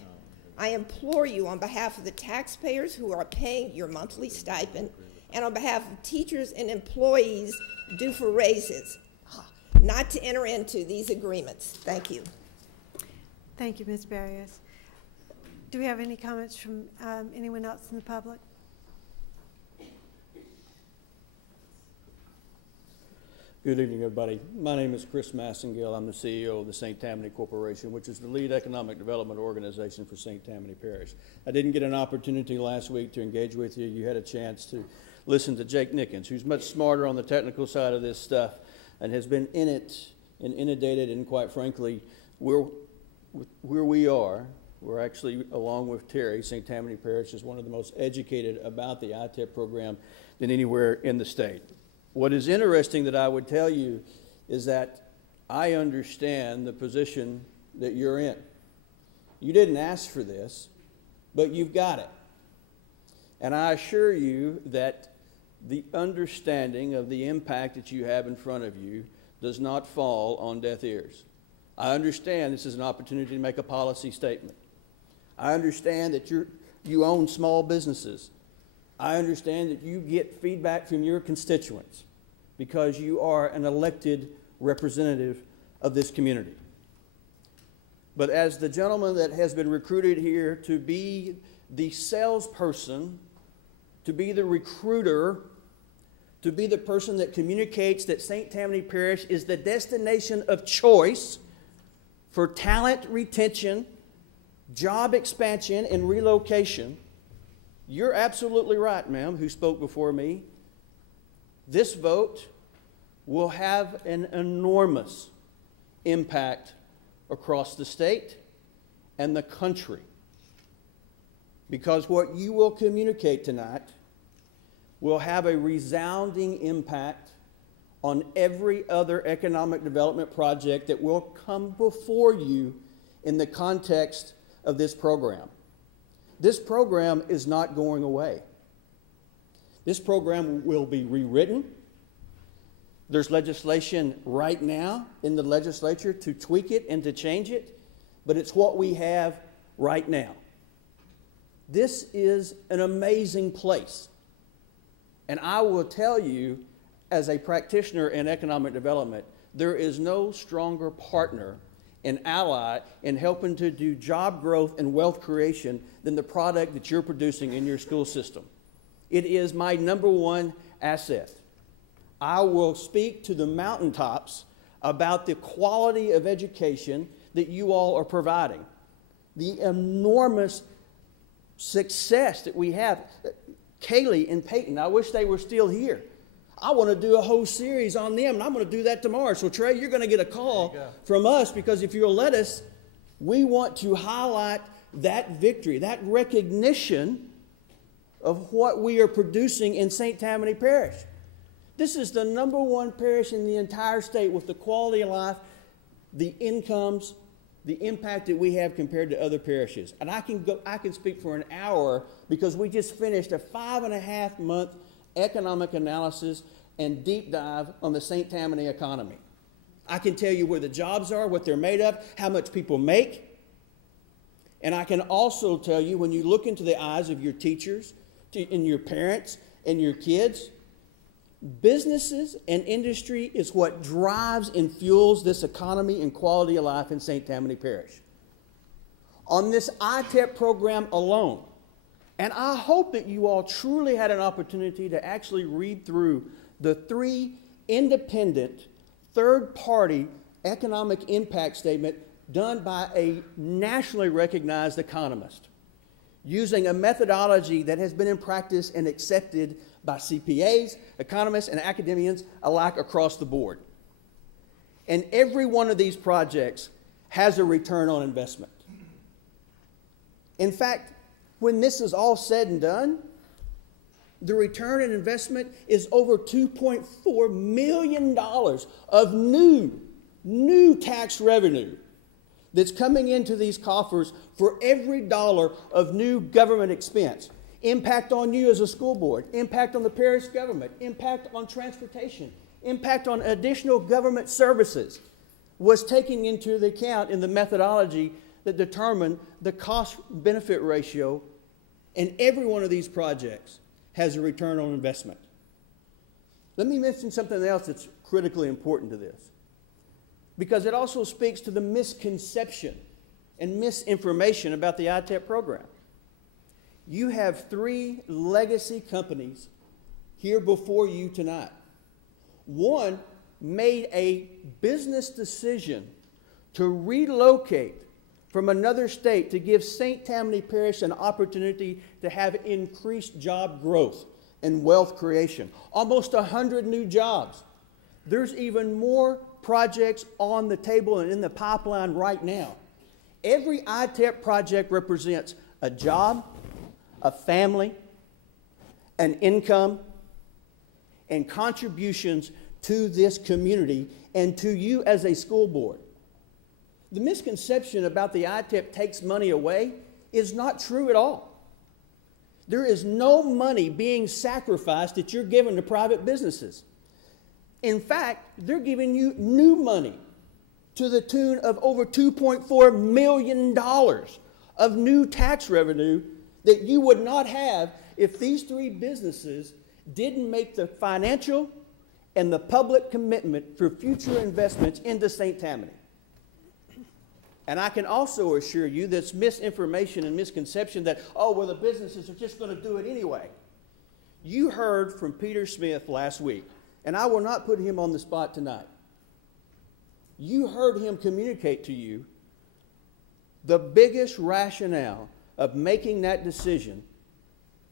I implore you on behalf of the taxpayers who are paying your monthly stipend and on behalf of teachers and employees due for raises, not to enter into these agreements. Thank you. Thank you, Ms. Barrios. Do we have any comments from anyone else in the public? Good evening, everybody. My name is Chris Massengale. I'm the CEO of the St. Tammany Corporation, which is the lead economic development organization for St. Tammany Parish. I didn't get an opportunity last week to engage with you. You had a chance to listen to Jake Nickens, who's much smarter on the technical side of this stuff and has been in it and inundated, and quite frankly, where we are, we're actually, along with Terry, St. Tammany Parish is one of the most educated about the ITEP program than anywhere in the state. What is interesting that I would tell you is that I understand the position that you're in. You didn't ask for this, but you've got it. And I assure you that the understanding of the impact that you have in front of you does not fall on deaf ears. I understand this is an opportunity to make a policy statement. I understand that you own small businesses. I understand that you get feedback from your constituents because you are an elected representative of this community. But as the gentleman that has been recruited here to be the salesperson, to be the recruiter, to be the person that communicates that St. Tammany Parish is the destination of choice for talent retention, job expansion, and relocation, you're absolutely right, ma'am, who spoke before me. This vote will have an enormous impact across the state and the country, because what you will communicate tonight will have a resounding impact on every other economic development project that will come before you in the context of this program. This program is not going away. This program will be rewritten. There's legislation right now in the legislature to tweak it and to change it, but it's what we have right now. This is an amazing place. And I will tell you, as a practitioner in economic development, there is no stronger partner and ally in helping to do job growth and wealth creation than the product that you're producing in your school system. It is my number one asset. I will speak to the mountaintops about the quality of education that you all are providing, the enormous success that we have. Kaylee and Peyton, I wish they were still here. I want to do a whole series on them, and I'm going to do that tomorrow. So, Trey, you're going to get a call from us, because if you'll let us, we want to highlight that victory, that recognition of what we are producing in St. Tammany Parish. This is the number one parish in the entire state with the quality of life, the incomes, the impact that we have compared to other parishes. And I can speak for an hour, because we just finished a 5.5-month economic analysis and deep dive on the St. Tammany economy. I can tell you where the jobs are, what they're made of, how much people make. And I can also tell you, when you look into the eyes of your teachers and your parents and your kids, businesses and industry is what drives and fuels this economy and quality of life in St. Tammany Parish. On this ITEP program alone, and I hope that you all truly had an opportunity to actually read through the 3 independent, third-party economic impact statement done by a nationally recognized economist, using a methodology that has been in practice and accepted by CPAs, economists, and academians alike across the board. And every one of these projects has a return on investment. In fact, when this is all said and done, the return on investment is over $2.4 million of new tax revenue that's coming into these coffers for every dollar of new government expense. Impact on you as a school board, impact on the parish government, impact on transportation, impact on additional government services. was taking into the account in the methodology that determined the cost-benefit ratio, and every one of these projects has a return on investment. Let me mention something else that's critically important to this, because it also speaks to the misconception and misinformation about the ITEP program. You have 3 legacy companies here before you tonight. One made a business decision to relocate from another state to give St. Tammany Parish an opportunity to have increased job growth and wealth creation. Almost 100 new jobs. There's even more projects on the table and in the pipeline right now. Every ITEP project represents a job, a family, an income, and contributions to this community and to you as a school board. The misconception about the ITEP takes money away is not true at all. There is no money being sacrificed that you're giving to private businesses. In fact, they're giving you new money to the tune of over $2.4 million of new tax revenue that you would not have if these 3 businesses didn't make the financial and the public commitment for future investments into St. Tammany. And I can also assure you this misinformation and misconception that, oh, well, the businesses are just going to do it anyway. You heard from Peter Smith last week, and I will not put him on the spot tonight. You heard him communicate to you the biggest rationale of making that decision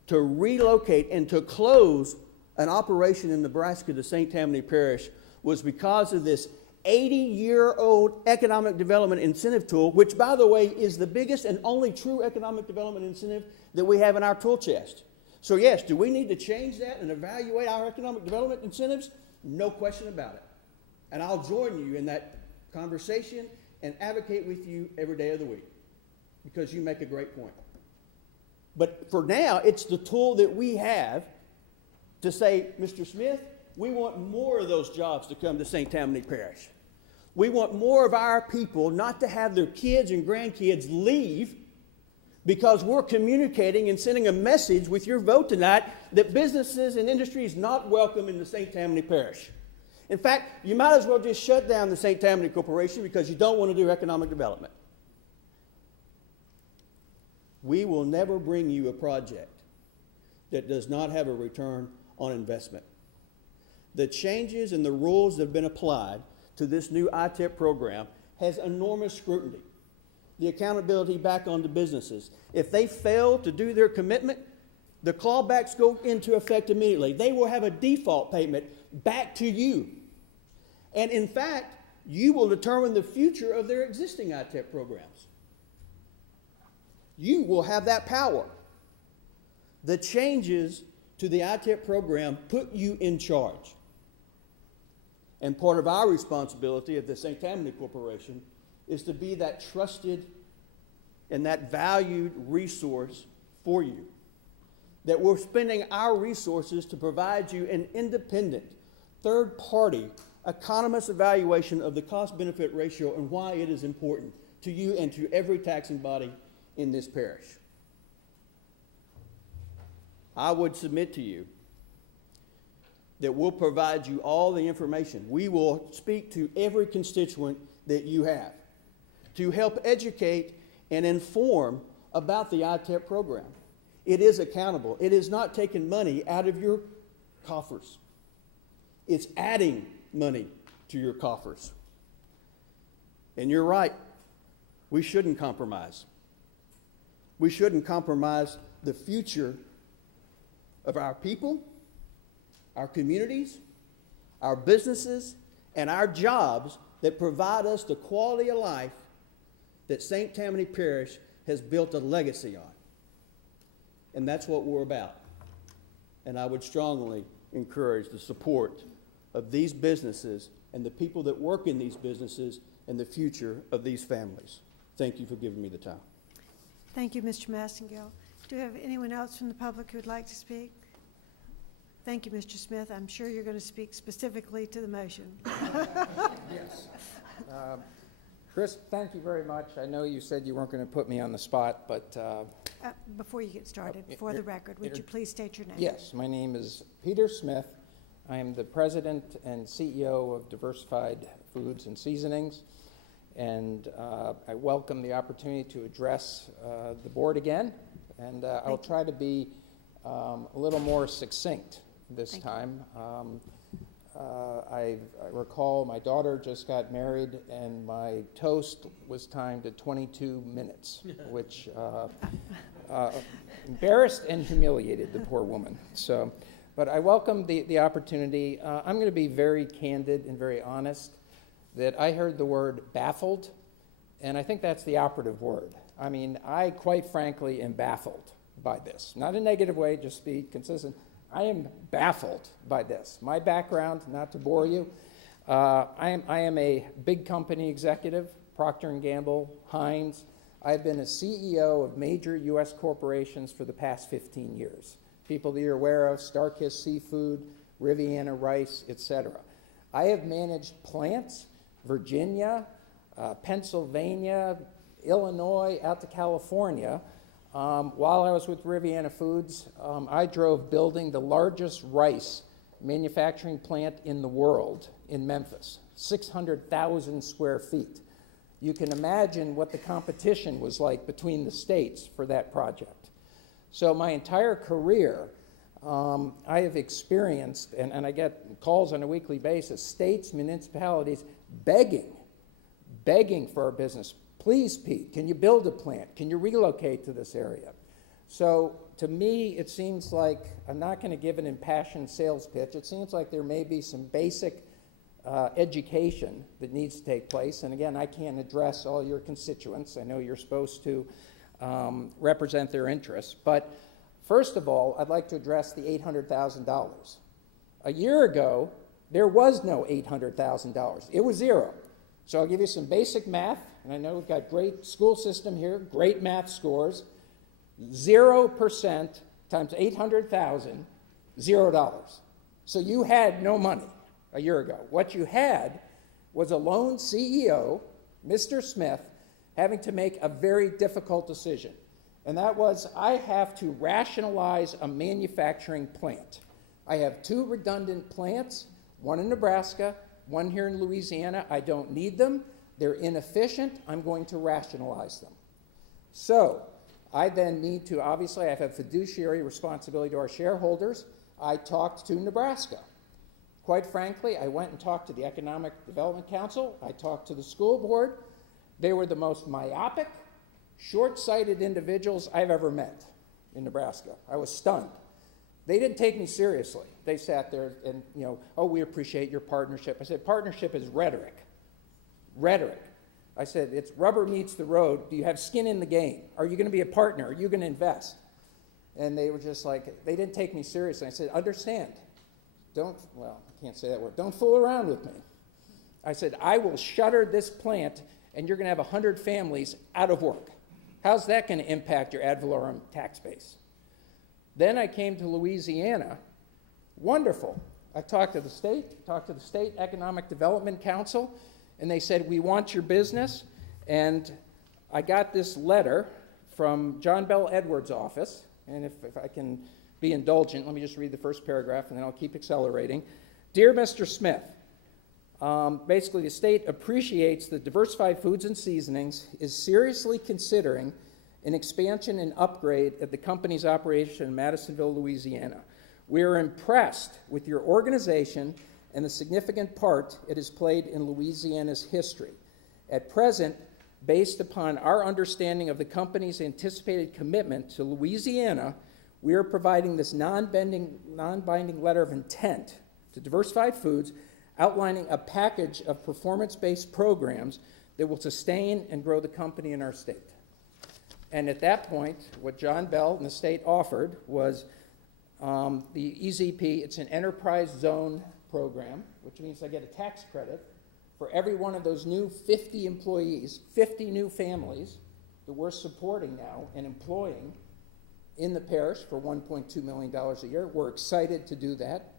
to relocate and to close an operation in Nebraska to St. Tammany Parish was because of this 80-year-old economic development incentive tool, which, by the way, is the biggest and only true economic development incentive that we have in our tool chest. So yes, do we need to change that and evaluate our economic development incentives? No question about it. And I'll join you in that conversation and advocate with you every day of the week, because you make a great point. But for now, it's the tool that we have to say, Mr. Smith, we want more of those jobs to come to St. Tammany Parish. We want more of our people not to have their kids and grandkids leave because we're communicating and sending a message with your vote tonight that businesses and industry is not welcome in the St. Tammany Parish. In fact, you might as well just shut down the St. Tammany Corporation because you don't want to do economic development. We will never bring you a project that does not have a return on investment. The changes and the rules that have been applied to this new ITEP program has enormous scrutiny. The accountability back onto businesses. If they fail to do their commitment, the clawbacks go into effect immediately. They will have a default payment back to you. And in fact, you will determine the future of their existing ITEP programs. You will have that power. The changes to the ITEP program put you in charge. And part of our responsibility at the St. Tammany Corporation is to be that trusted and that valued resource for you. That we're spending our resources to provide you an independent, third-party, economist evaluation of the cost-benefit ratio and why it is important to you and to every taxing body in this parish. I would submit to you that we'll provide you all the information. We will speak to every constituent that you have to help educate and inform about the ITEP program. It is accountable. It is not taking money out of your coffers. It's adding money to your coffers. And you're right. We shouldn't compromise. We shouldn't compromise the future of our people, our communities, our businesses, and our jobs that provide us the quality of life that St. Tammany Parish has built a legacy on. And that's what we're about. And I would strongly encourage the support of these businesses and the people that work in these businesses and the future of these families. Thank you for giving me the time. Thank you, Mr. Massengill. Do we have anyone else from the public who would like to speak? Thank you, Mr. Smith. I'm sure you're going to speak specifically to the motion. Yes. Chris, thank you very much. I know you said you weren't going to put me on the spot, but... Before you get started, for the record, would you please state your name? Yes, my name is Peter Smith. I am the president and CEO of Diversified Foods and Seasonings, and I welcome the opportunity to address the board again, and I'll try to be a little more succinct this time. I recall my daughter just got married, and my toast was timed at 22 minutes, which embarrassed and humiliated the poor woman. So, but I welcome the opportunity. I'm going to be very candid and very honest that I heard the word baffled, and I think that's the operative word. I mean, I quite frankly am baffled by this. Not in a negative way, just be consistent. I am baffled by this. My background, not to bore you, I am a big company executive, Procter & Gamble, Heinz. I've been a CEO of major U.S. corporations for the past 15 years. People that you're aware of, Starkist Seafood, Riviana Rice, etc. I have managed plants, Virginia, Pennsylvania, Illinois, out to California. While I was with Riviana Foods, I drove building the largest rice manufacturing plant in the world in Memphis, 600,000 square feet. You can imagine what the competition was like between the states for that project. So my entire career, I have experienced, and I get calls on a weekly basis, states, municipalities begging for our business. Please, Pete, can you build a plant? Can you relocate to this area? So to me, it seems like, I'm not going to give an impassioned sales pitch, it seems like there may be some basic education that needs to take place. And again, I can't address all your constituents. I know you're supposed to represent their interests. But first of all, I'd like to address the $800,000. A year ago, there was no $800,000. It was zero. So I'll give you some basic math, and I know we've got great school system here, great math scores. 0% times 800,000, $0. So you had no money a year ago. What you had was a lone CEO, Mr. Smith, having to make a very difficult decision. And that was, I have to rationalize a manufacturing plant. I have 2 redundant plants, one in Nebraska, one here in Louisiana. I don't need them. They're inefficient. I'm going to rationalize them. So I then need to, obviously, I have a fiduciary responsibility to our shareholders. I talked to Nebraska. Quite frankly, I went and talked to the Economic Development Council. I talked to the school board. They were the most myopic, short-sighted individuals I've ever met in Nebraska. I was stunned. They didn't take me seriously. They sat there and, oh, we appreciate your partnership. I said, partnership is rhetoric. Rhetoric. I said, it's rubber meets the road. Do you have skin in the game? Are you going to be a partner? Are you going to invest? And they were just like, they didn't take me seriously. I said, understand. I can't say that word. Don't fool around with me. I said, I will shutter this plant and you're going to have 100 families out of work. How's that going to impact your ad valorem tax base? Then I came to Louisiana. Wonderful. I talked to the State Economic Development Council, and they said, we want your business. And I got this letter from John Bell Edwards' office, and if I can be indulgent, let me just read the first paragraph, and then I'll keep accelerating. Dear Mr. Smith, basically the state appreciates that Diversified Foods and Seasonings is seriously considering an expansion and upgrade of the company's operation in Madisonville, Louisiana. We are impressed with your organization and the significant part it has played in Louisiana's history. At present, based upon our understanding of the company's anticipated commitment to Louisiana, we are providing this non-binding letter of intent to Diversified Foods, outlining a package of performance-based programs that will sustain and grow the company in our state. And at that point, what John Bell and the state offered was the EZP. It's an enterprise zone program, which means I get a tax credit for every one of those new 50 employees, 50 new families that we're supporting now and employing in the parish for $1.2 million a year. We're excited to do that.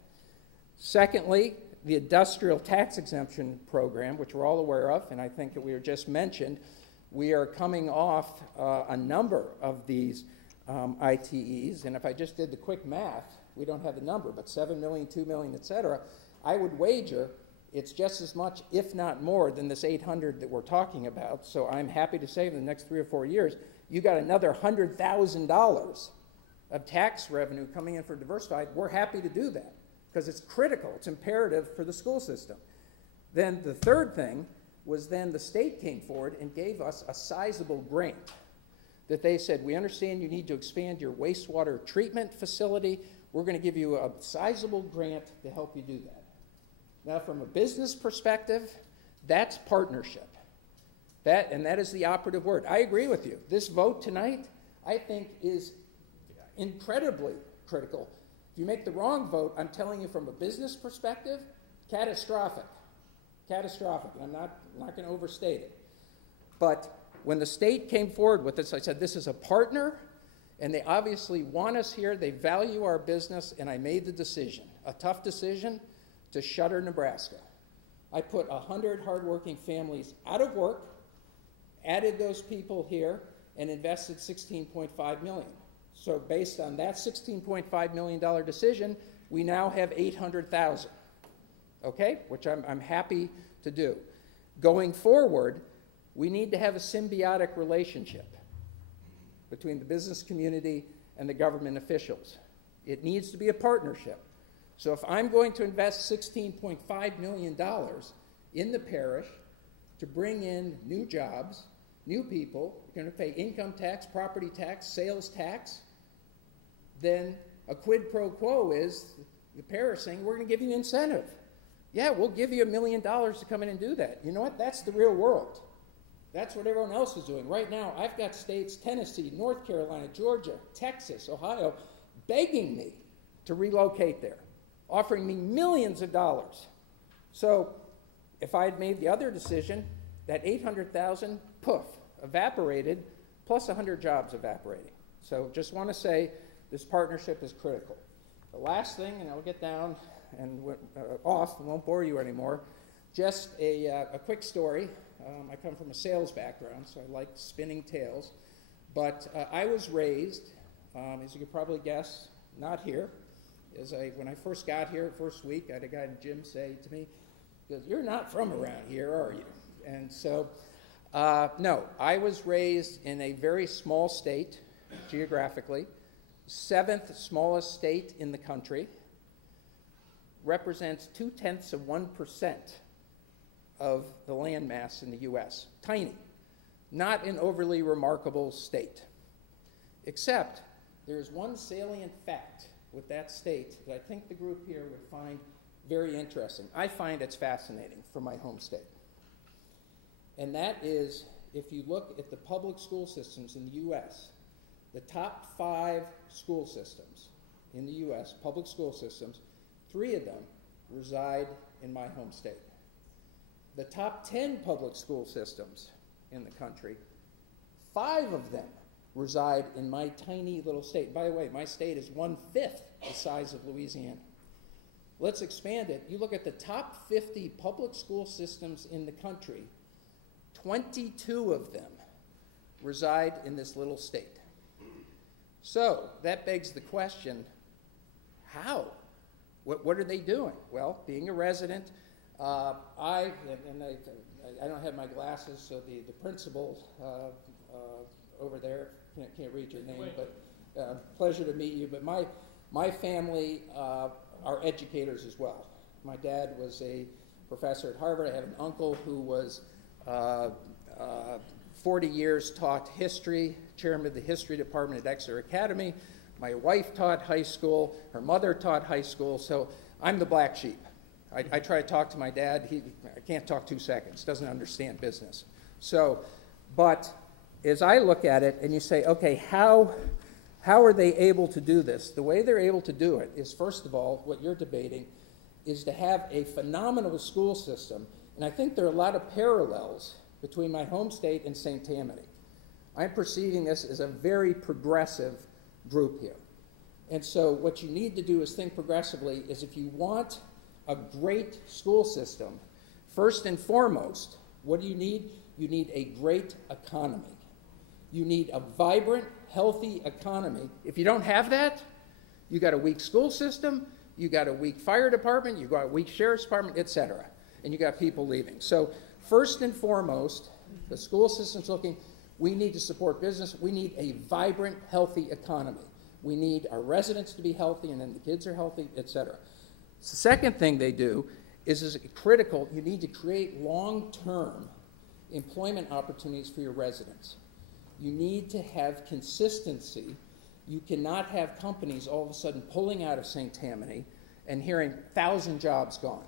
Secondly, the industrial tax exemption program, which we're all aware of, and I think that we were just mentioned, we are coming off a number of these ITEs, and if I just did the quick math, we don't have the number, but 7 million, 2 million, et cetera, I would wager it's just as much, if not more, than this 800 that we're talking about. So I'm happy to say in the next 3 or 4 years, you got another $100,000 of tax revenue coming in for diversified. We're happy to do that because it's critical, it's imperative for the school system. Then the third thing was then the state came forward and gave us a sizable grant that they said, we understand you need to expand your wastewater treatment facility. We're going to give you a sizable grant to help you do that. Now, from a business perspective, that's partnership. That is the operative word. I agree with you. This vote tonight, I think, is incredibly critical. If you make the wrong vote, I'm telling you from a business perspective, catastrophic. Catastrophic. And I'm not going to overstate it. But when the state came forward with this, I said, this is a partner, and they obviously want us here. They value our business, and I made the decision, a tough decision, to shutter Nebraska. I put 100 hardworking families out of work, added those people here, and invested $16.5 million. So based on that $16.5 million decision, we now have 800,000, okay, which I'm happy to do. Going forward, we need to have a symbiotic relationship between the business community and the government officials. It needs to be a partnership. So if I'm going to invest $16.5 million in the parish to bring in new jobs, new people, you're going to pay income tax, property tax, sales tax, then a quid pro quo is the parish saying, we're going to give you an incentive. Yeah, we'll give you $1 million to come in and do that. You know what? That's the real world. That's what everyone else is doing. Right now, I've got states, Tennessee, North Carolina, Georgia, Texas, Ohio, begging me to relocate there, offering me millions of dollars. So if I had made the other decision, that 800,000, poof, evaporated, plus 100 jobs evaporating. So just want to say this partnership is critical. The last thing, and I'll get down and off, and won't bore you anymore, just a quick story. I come from a sales background, so I like spinning tales. But I was raised, as you could probably guess, not here. When I first got here, first week, I had a guy named Jim say to me, he goes, "You're not from around here, are you?" And so, no, I was raised in a very small state, geographically, 7th smallest state in the country, represents 0.2% of the land mass in the U.S. Tiny, not an overly remarkable state, except there's one salient fact with that state that I think the group here would find very interesting. I find it's fascinating for my home state. And that is, if you look at the public school systems in the U.S., the top 5 school systems in the U.S., public school systems, 3 of them reside in my home state. The top 10 public school systems in the country, 5 of them reside in my tiny little state. By the way, my state is 1/5 the size of Louisiana. Let's expand it. You look at the top 50 public school systems in the country, 22 of them reside in this little state. So that begs the question, how? What are they doing? Well, being a resident, I don't have my glasses, so the principal over there, can't read your name, but pleasure to meet you. But my family are educators as well. My dad was a professor at Harvard. I have an uncle who was 40 years taught history, chairman of the history department at Exeter Academy. My wife taught high school. Her mother taught high school. So I'm the black sheep. I try to talk to my dad. I can't talk 2 seconds. Doesn't understand business. So, but as I look at it and you say, okay, how are they able to do this? The way they're able to do it is, first of all, what you're debating is to have a phenomenal school system. And I think there are a lot of parallels between my home state and St. Tammany. I'm perceiving this as a very progressive group here. And so what you need to do is think progressively is if you want a great school system, first and foremost, what do you need? You need a great economy. You need a vibrant, healthy economy. If you don't have that, you got a weak school system, you got a weak fire department, you got a weak sheriff's department, etc. And you got people leaving. So first and foremost, the school system's looking, we need to support business. We need a vibrant, healthy economy. We need our residents to be healthy, and then the kids are healthy, etc. The second thing they do is critical. You need to create long-term employment opportunities for your residents. You need to have consistency. You cannot have companies all of a sudden pulling out of St. Tammany and hearing 1,000 jobs gone.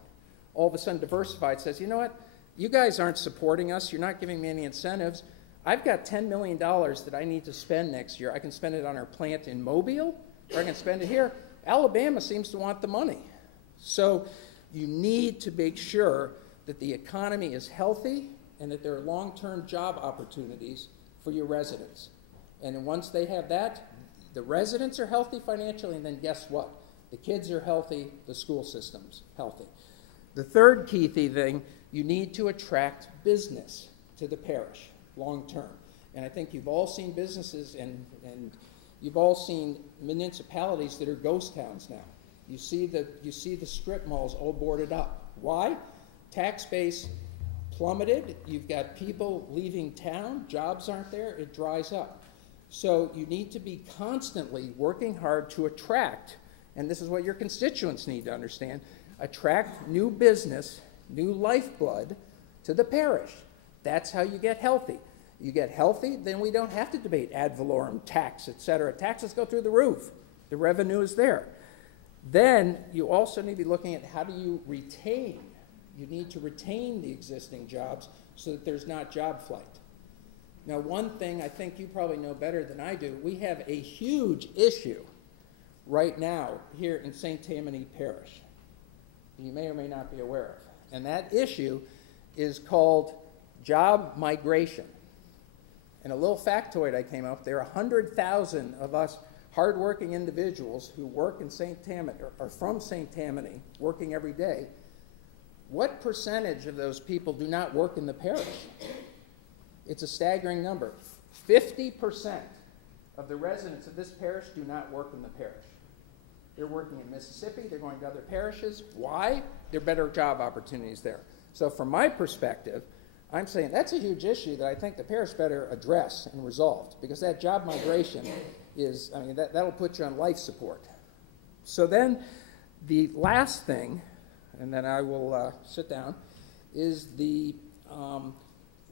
All of a sudden Diversified says, you know what, you guys aren't supporting us, you're not giving me any incentives. I've got $10 million that I need to spend next year. I can spend it on our plant in Mobile, or I can spend it here. Alabama seems to want the money. So you need to make sure that the economy is healthy and that there are long-term job opportunities for your residents. And then once they have that, the residents are healthy financially, and then guess what? The kids are healthy, the school system's healthy. The third key thing, you need to attract business to the parish long-term. And I think you've all seen businesses and you've all seen municipalities that are ghost towns now. You see the strip malls all boarded up. Why? Tax base plummeted. You've got people leaving town. Jobs aren't there. It dries up. So you need to be constantly working hard to attract, and this is what your constituents need to understand, attract new business, new lifeblood to the parish. That's how you get healthy. You get healthy, then we don't have to debate ad valorem, tax, etc. Taxes go through the roof. The revenue is there. Then you also need to be looking at how do you retain. You need to retain the existing jobs so that there's not job flight. Now, one thing I think you probably know better than I do, we have a huge issue right now here in St. Tammany Parish. You may or may not be aware of. And that issue is called job migration. And a little factoid I came up, there are 100,000 of us hardworking individuals who work in St. Tammany, or are from St. Tammany, working every day. What percentage of those people do not work in the parish? It's a staggering number. 50% of the residents of this parish do not work in the parish. They're working in Mississippi, they're going to other parishes. Why? There are better job opportunities there. So from my perspective, I'm saying that's a huge issue that I think the parish better address and resolve, because that job migration is, I mean, that'll put you on life support. So then the last thing, and then I will sit down, is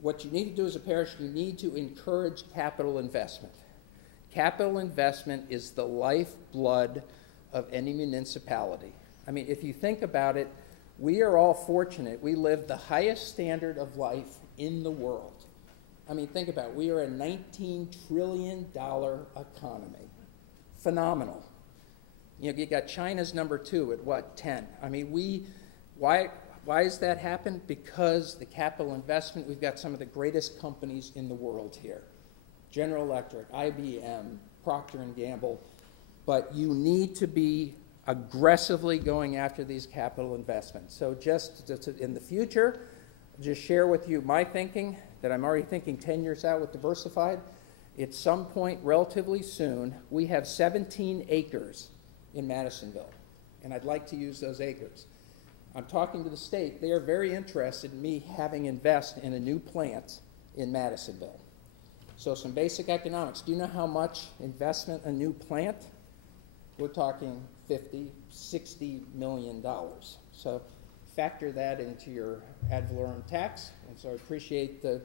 what you need to do as a parish, you need to encourage capital investment. Capital investment is the lifeblood of any municipality. I mean, if you think about it, we are all fortunate. We live the highest standard of life in the world. I mean, think about it. We are a $19 trillion economy. Phenomenal. You know, you got China's number 2 at what, 10? I mean, why has that happened? Because the capital investment, we've got some of the greatest companies in the world here. General Electric, IBM, Procter & Gamble. But you need to be aggressively going after these capital investments. So just in the future, just share with you my thinking that I'm already thinking 10 years out with Diversified. At some point relatively soon, we have 17 acres in Madisonville, and I'd like to use those acres. I'm talking to the state. They are very interested in me having invest in a new plant in Madisonville. So some basic economics. Do you know how much investment a new plant? We're talking $50, $60 million. So factor that into your ad valorem tax. And so I appreciate the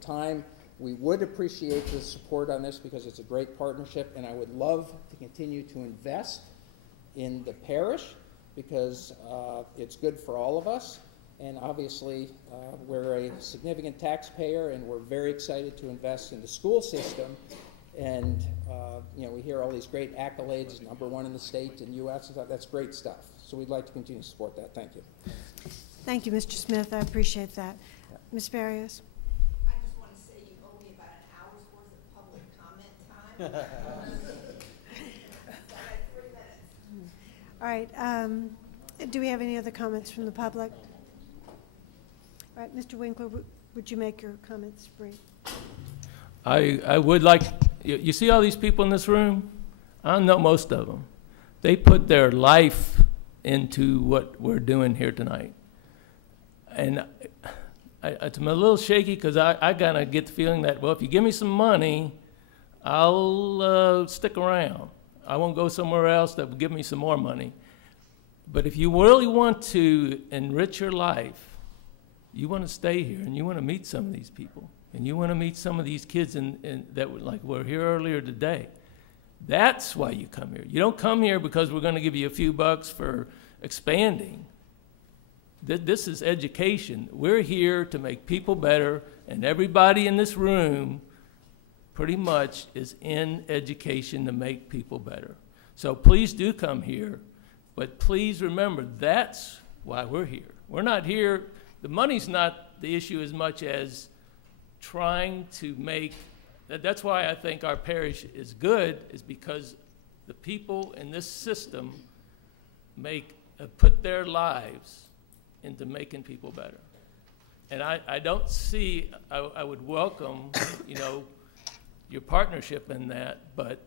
time. We would appreciate the support on this because it's a great partnership, and I would love to continue to invest in the parish because it's good for all of us. And obviously, we're a significant taxpayer, and we're very excited to invest in the school system. And you know, we hear all these great accolades, #1 in the state and U.S. and that's great stuff. So we'd like to continue to support that. Thank you. Thank you, Mr. Smith. I appreciate that. Ms. Barrios. I just want to say you owe me about an hour's worth of public comment time. I have 3 minutes. All right. Do we have any other comments from the public? All right, Mr. Winkler, would you make your comments brief? I would like, you see all these people in this room? I know most of them. They put their life into what we're doing here tonight. And I'm a little shaky because I kind of get the feeling that, well, if you give me some money, I'll stick around. I won't go somewhere else that will give me some more money. But if you really want to enrich your life, you want to stay here and you want to meet some of these people. And you want to meet some of these kids that were here earlier today. That's why you come here. You don't come here because we're going to give you a few bucks for expanding. This is education. We're here to make people better, and everybody in this room pretty much is in education to make people better. So please do come here, but please remember that's why we're here. We're not here, the money's not the issue as much as trying to make, that's why I think our parish is good, is because the people in this system put their lives into making people better. And I don't see, I would welcome, your partnership in that, but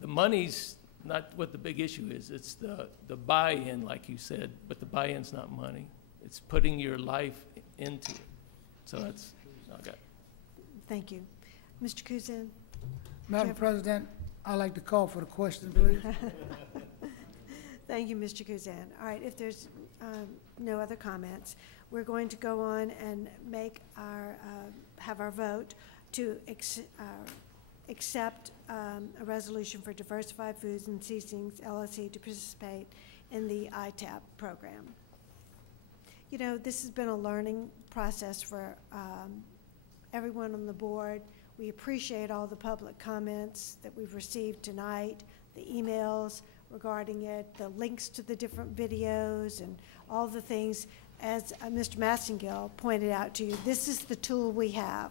the money's not what the big issue is. It's the buy-in, like you said, but the buy-in's not money. It's putting your life into it. So that's, okay. Thank you. Mr. Kuzan? Madam President, I'd like to call for the question, please. Thank you, Mr. Kuzan. All right, if there's no other comments, we're going to go on and have our vote to accept a resolution for Diversified Foods and Seasonings LLC to participate in the ITAP program. This has been a learning process for everyone on the board. We appreciate all the public comments that we've received tonight, the emails regarding it, the links to the different videos, and all the things. As Mr. Massengill pointed out to you, this is the tool we have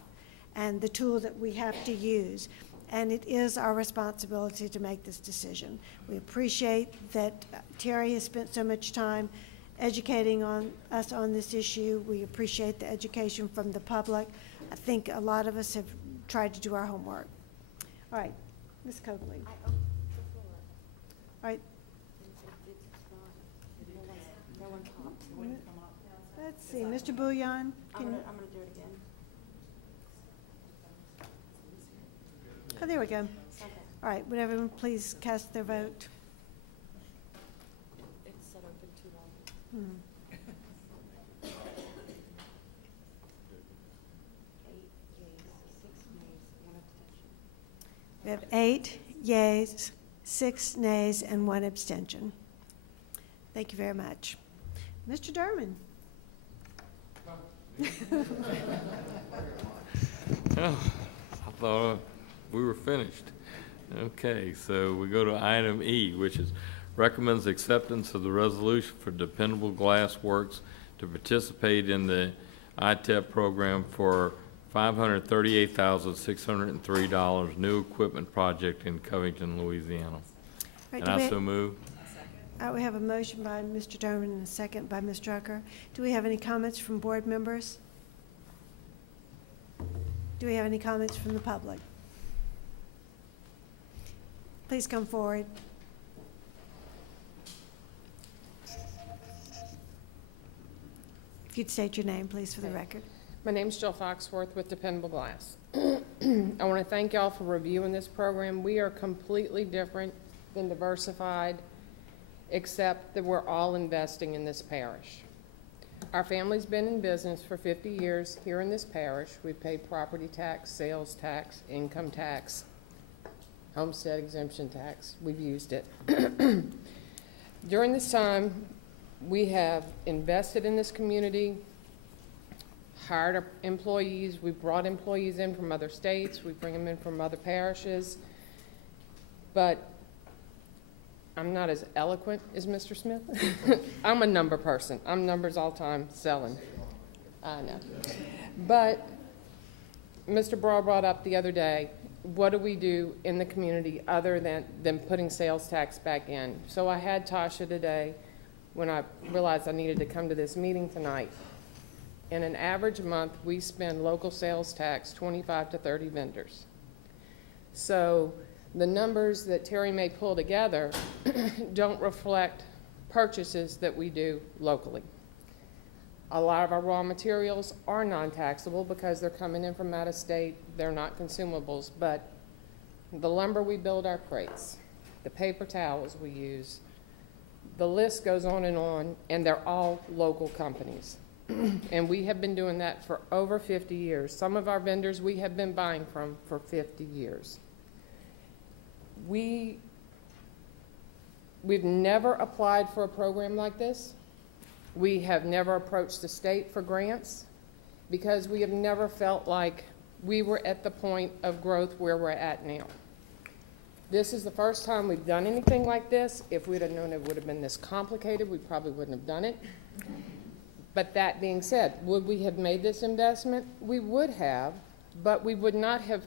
and the tool that we have to use. And it is our responsibility to make this decision. We appreciate that Terry has spent so much time educating us on this issue. We appreciate the education from the public. I think a lot of us have tried to do our homework. All right, Ms. Coakley. All right. Let's see, Mr. Bouillon. I'm gonna do it again. Oh, there we go. All right, would everyone please cast their vote? It's set open too long. 8 yeas, 6 nays, and 1 abstention. We have 8 yeas, 6 nays, and 1 abstention. Thank you very much. Mr. Derman. Oh, I thought we were finished. Okay, so we go to item E, which is recommends acceptance of the resolution for Dependable Glass Works to participate in the ITEP program for $538,603 new equipment project in Covington, Louisiana. Right, And I so move. We have a motion by Mr. Derman and a second by Ms. Drucker. Do we have any comments from board members? Do we have any comments from the public? Please come forward. If you'd state your name, please, for the record. My name's Jill Foxworth with Dependable Glass. I want to thank y'all for reviewing this program. We are completely different than Diversified, except that we're all investing in this parish. Our family's been in business for 50 years here in this parish. We've paid property tax, sales tax, income tax, homestead exemption tax. We've used it. During this time, we have invested in this community, hired employees. We brought employees in from other states. We bring them in from other parishes. But I'm not as eloquent as Mr. Smith. I'm a number person. I'm numbers all time selling. I know. But Mr. Brawl brought up the other day, what do we do in the community other than putting sales tax back in? So I had Tasha today when I realized I needed to come to this meeting tonight. In an average month, we spend local sales tax 25 to 30 vendors. So the numbers that Terry may pull together don't reflect purchases that we do locally. A lot of our raw materials are non-taxable because they're coming in from out of state. They're not consumables, but the lumber we build our crates, the paper towels we use, the list goes on, and they're all local companies. And we have been doing that for over 50 years. Some of our vendors we have been buying from for 50 years. We've never applied for a program like this. We have never approached the state for grants because we have never felt like we were at the point of growth where we're at now. This is the first time we've done anything like this. If we'd have known it would have been this complicated, we probably wouldn't have done it. But that being said, would we have made this investment? We would have, but we would not have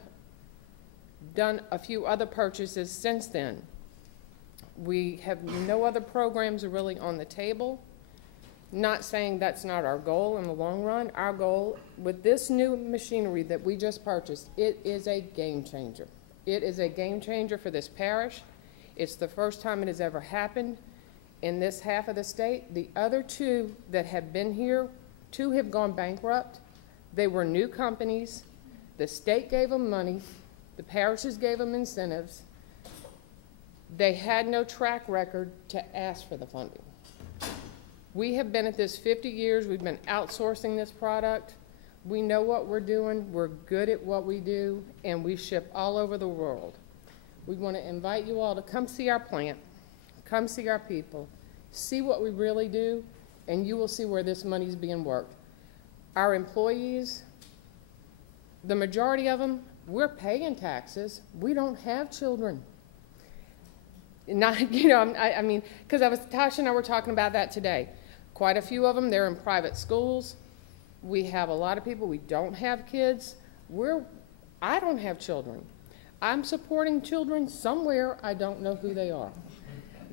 done a few other purchases since then. We have no other programs really on the table. Not saying that's not our goal in the long run. Our goal with this new machinery that we just purchased, it is a game changer. It is a game changer for this parish. It's the first time it has ever happened in this half of the state. The other two that have been here, 2 have gone bankrupt. They were new companies. The state gave them money. The parishes gave them incentives. They had no track record to ask for the funding. We have been at this 50 years. We've been outsourcing this product. We know what we're doing. We're good at what we do, and we ship all over the world. We want to invite you all to come see our plant, come see our people, see what we really do, and you will see where this money is being worked. Our employees, the majority of them, we're paying taxes. We don't have children. Not, I mean, because Tasha and I were talking about that today. Quite a few of them, they're in private schools. We have a lot of people, we don't have kids. I don't have children. I'm supporting children somewhere, I don't know who they are.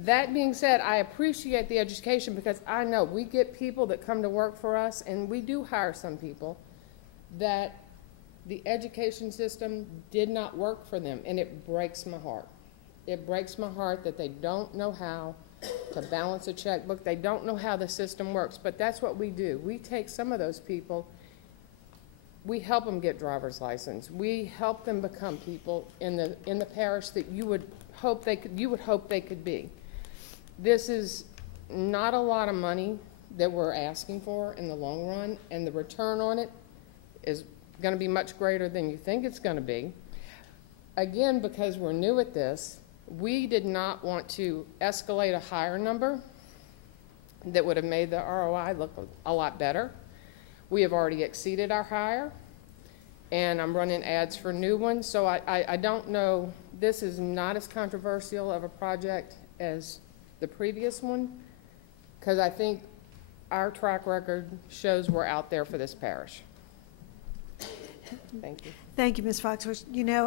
That being said, I appreciate the education because I know we get people that come to work for us, and we do hire some people that the education system did not work for them, and it breaks my heart. It breaks my heart that they don't know how to balance a checkbook. They don't know how the system works, but that's what we do. We take some of those people, we help them get driver's license. We help them become people in the parish that you would hope they could be. This is not a lot of money that we're asking for in the long run, and the return on it is going to be much greater than you think it's going to be. Again, because we're new at this, we did not want to escalate a higher number that would have made the ROI look a lot better. We have already exceeded our hire, and I'm running ads for new ones, so I don't know. This is not as controversial of a project as the previous one, because I think our track record shows we're out there for this parish. Thank you. Thank you, Ms. Foxworth.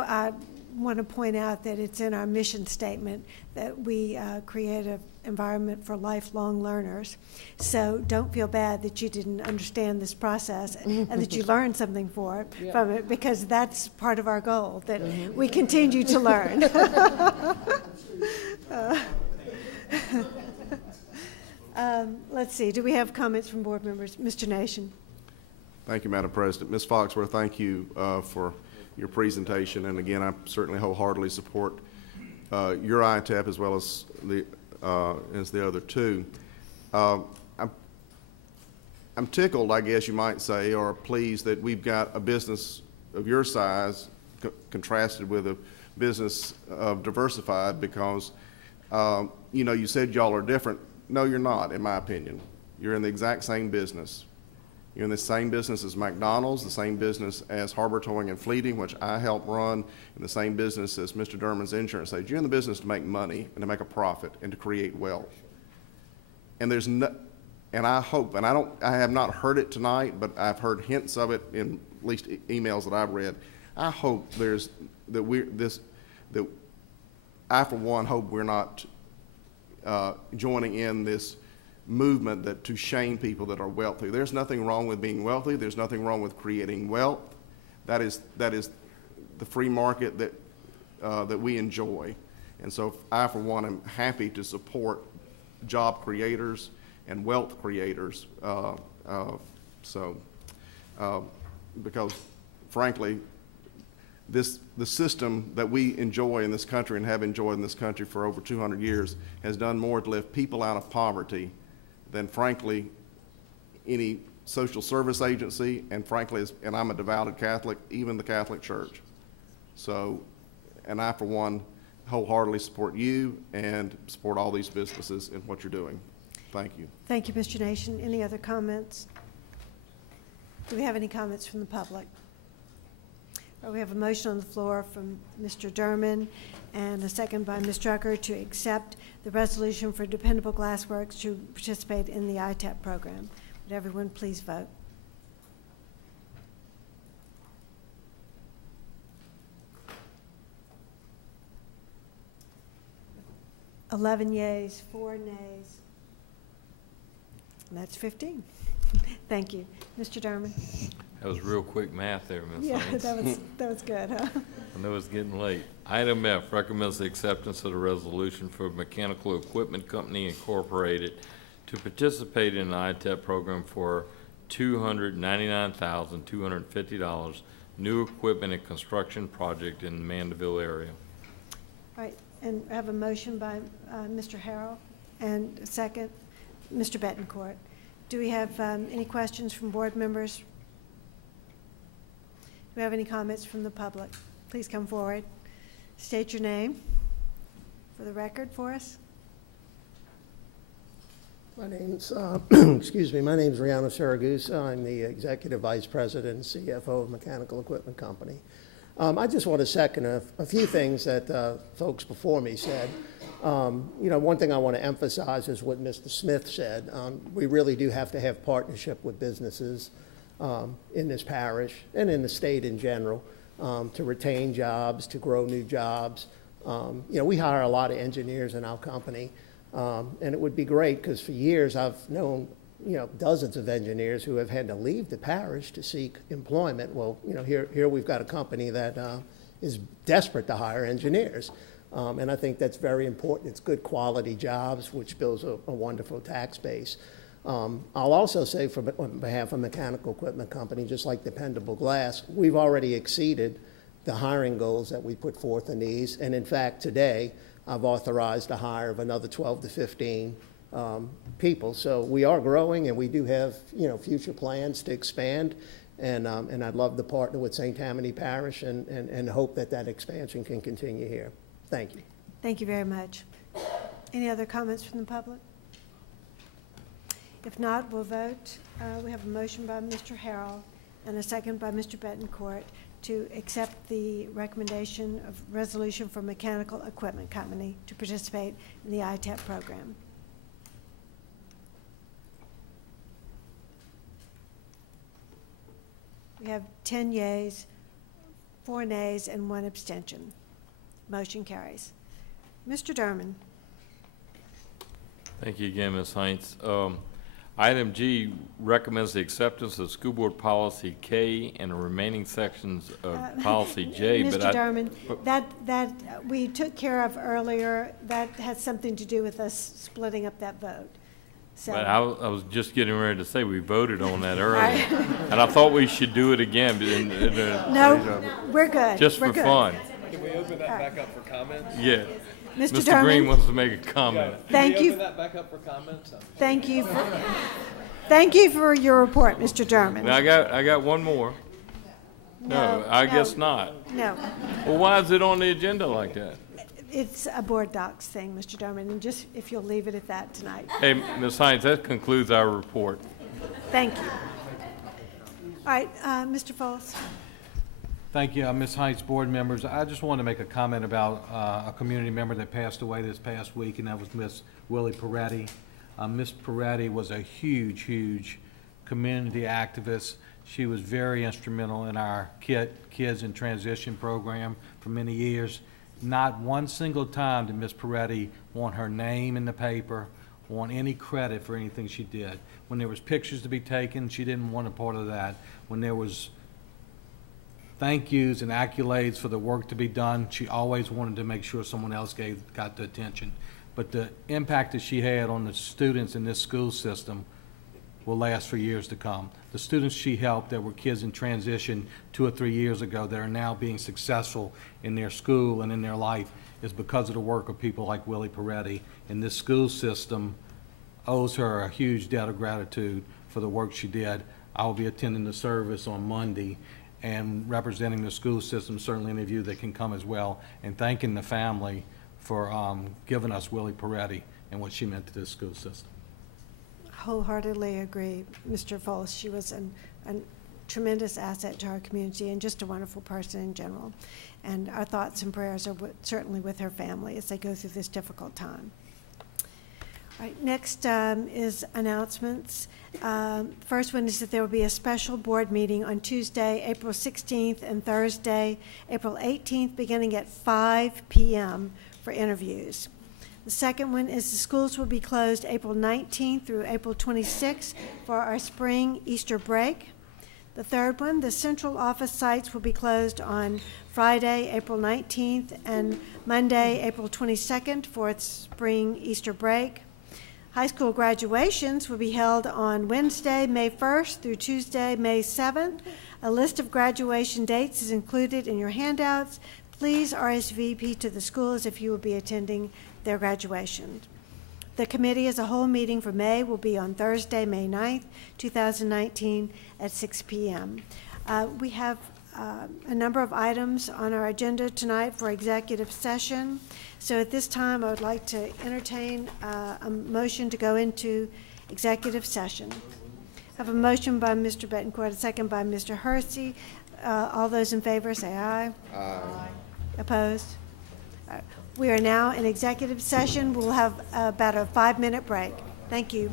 I want to point out that it's in our mission statement that we create an environment for lifelong learners. So don't feel bad that you didn't understand this process and that you learned something from it, because that's part of our goal, that we continue to learn. Let's see, do we have comments from board members? Mr. Nation. Thank you, Madam President. Ms. Foxworth, thank you for your presentation, and again, I certainly wholeheartedly support your ITAP as well as the other two. I'm tickled, I guess you might say, or pleased that we've got a business of your size contrasted with a business of Diversified, because you said y'all are different. No, you're not, in my opinion. You're in the exact same business. You're in the same business as McDonald's, the same business as Harbor Towing and Fleeting, which I help run, and the same business as Mr. Derman's insurance agent. You're in the business to make money and to make a profit and to create wealth. And I hope, and I have not heard it tonight, but I've heard hints of it in at least emails that I've read. I hope I for one hope we're not joining in this movement that to shame people that are wealthy. There's nothing wrong with being wealthy. There's nothing wrong with creating wealth. That is the free market that we enjoy. And so I, for one, am happy to support job creators and wealth creators. Because frankly, the system that we enjoy in this country and have enjoyed in this country for over 200 years has done more to lift people out of poverty than, frankly, any social service agency, and frankly, and I'm a devout Catholic, even the Catholic Church. So, and I, for one, wholeheartedly support you and support all these businesses in what you're doing. Thank you. Thank you, Mr. Nation. Any other comments? Do we have any comments from the public? We have a motion on the floor from Mr. Derman and a second by Ms. Drucker to accept the resolution for Dependable Glassworks to participate in the ITEP program. Would everyone please vote? Eleven yeas, 4 nays. And that's 15. Thank you. Mr. Derman. That was real quick math there, Ms. Yeah, Haynes. that was good, huh? I know it's getting late. Item F recommends the acceptance of the resolution for Mechanical Equipment Company Incorporated to participate in the ITEP program for $299,250 new equipment and construction project in the Mandeville area. All right, and I have a motion by Mr. Harrell and a second, Mr. Betancourt. Do we have any questions from board members? Do we have any comments from the public? Please come forward. State your name for the record for us. My name's, excuse me, my name's Rihanna Saragusa. I'm the Executive Vice President and CFO of Mechanical Equipment Company. I just want to second a few things that folks before me said. You know, one thing I want to emphasize is what Mr. Smith said. We really do have to have partnership with businesses in this parish and in the state in general to retain jobs, to grow new jobs. You know, we hire a lot of engineers in our company, and it would be great because for years I've known, you know, dozens of engineers who have had to leave the parish to seek employment. Well, you know, here we've got a company that is desperate to hire engineers. And I think that's very important. It's good quality jobs, which builds a wonderful tax base. I'll also say on behalf of Mechanical Equipment Company, just like Dependable Glass, we've already exceeded the hiring goals that we put forth in these. And in fact, today, I've authorized the hire of another 12 to 15 people. So we are growing, and we do have, you know, future plans to expand. And I'd love to partner with St. Tammany Parish and hope that that expansion can continue here. Thank you. Thank you very much. Any other comments from the public? If not, we'll vote. We have a motion by Mr. Harrell and a second by Mr. Betancourt to accept the recommendation of resolution for Mechanical Equipment Company to participate in the ITEP program. We have 10 yeas, 4 nays, and 1 abstention. Motion carries. Mr. Derman. Thank you again, Ms. Heinz. Item G recommends the acceptance of School Board Policy K and the remaining sections of Policy J. Mr. Derman, that we took care of earlier. That has something to do with us splitting up that vote. So. But I was just getting ready to say we voted on that earlier, and I thought we should do it again. No, we're good. Just we're for good. fun. Can we open that back up for comments? Yeah. Mr. Green wants to make a comment. Thank you. Open that back up for comments? Thank you. Thank you for your report, Mr. Derman. Now, I got one more. No, I guess not. No. Well, why is it on the agenda like that? It's a board docs thing, Mr. Derman, and just if you'll leave it at that tonight. Hey, Ms. Hines, that concludes our report. Thank you. All right, Mr. Foles. Thank you, Ms. Hines, board members. I just want to make a comment about a community member that passed away this past week, and that was Miss Willie Peretti. Miss Peretti was a huge, huge community activist. She was very instrumental in our Kids in Transition program for many years. Not one single time did Miss Peretti want her name in the paper want any credit for anything she did. When there was pictures to be taken, she didn't want a part of that. When there was thank yous and accolades for the work to be done, she always wanted to make sure someone else got the attention. But the impact that she had on the students in this school system will last for years to come. The students she helped that were kids in transition 2 or 3 years ago that are now being successful in their school and in their life is because of the work of people like Willie Peretti. And this school system owes her a huge debt of gratitude for the work she did. I will be attending the service on Monday and representing the school system, certainly any of you that can come as well, and thanking the family for giving us Willie Peretti and what she meant to this school system. Wholeheartedly agree, Mr. Foles. She was a tremendous asset to our community and just a wonderful person in general. And our thoughts and prayers are certainly with her family as they go through this difficult time. All right, next is announcements. First one is that there will be a special board meeting on Tuesday, April 16th, and Thursday, April 18th, beginning at 5 p.m. for interviews. The second one is the schools will be closed April 19th through April 26th for our spring Easter break. The third one, the central office sites will be closed on Friday, April 19th, and Monday, April 22nd for its spring Easter break. High school graduations will be held on Wednesday, May 1st through Tuesday, May 7th. A list of graduation dates is included in your handouts. Please RSVP to the schools if you will be attending their graduation. The committee as a whole meeting for May will be on Thursday, May 9th, 2019 at 6 p.m. We have a number of items on our agenda tonight for executive session. So at this time, I would like to entertain a motion to go into executive session. I have a motion by Mr. Betancourt, a second by Mr. Hersey. All those in favor say aye. Aye. Opposed? We are now in executive session. We'll have about a 5-minute break. Thank you.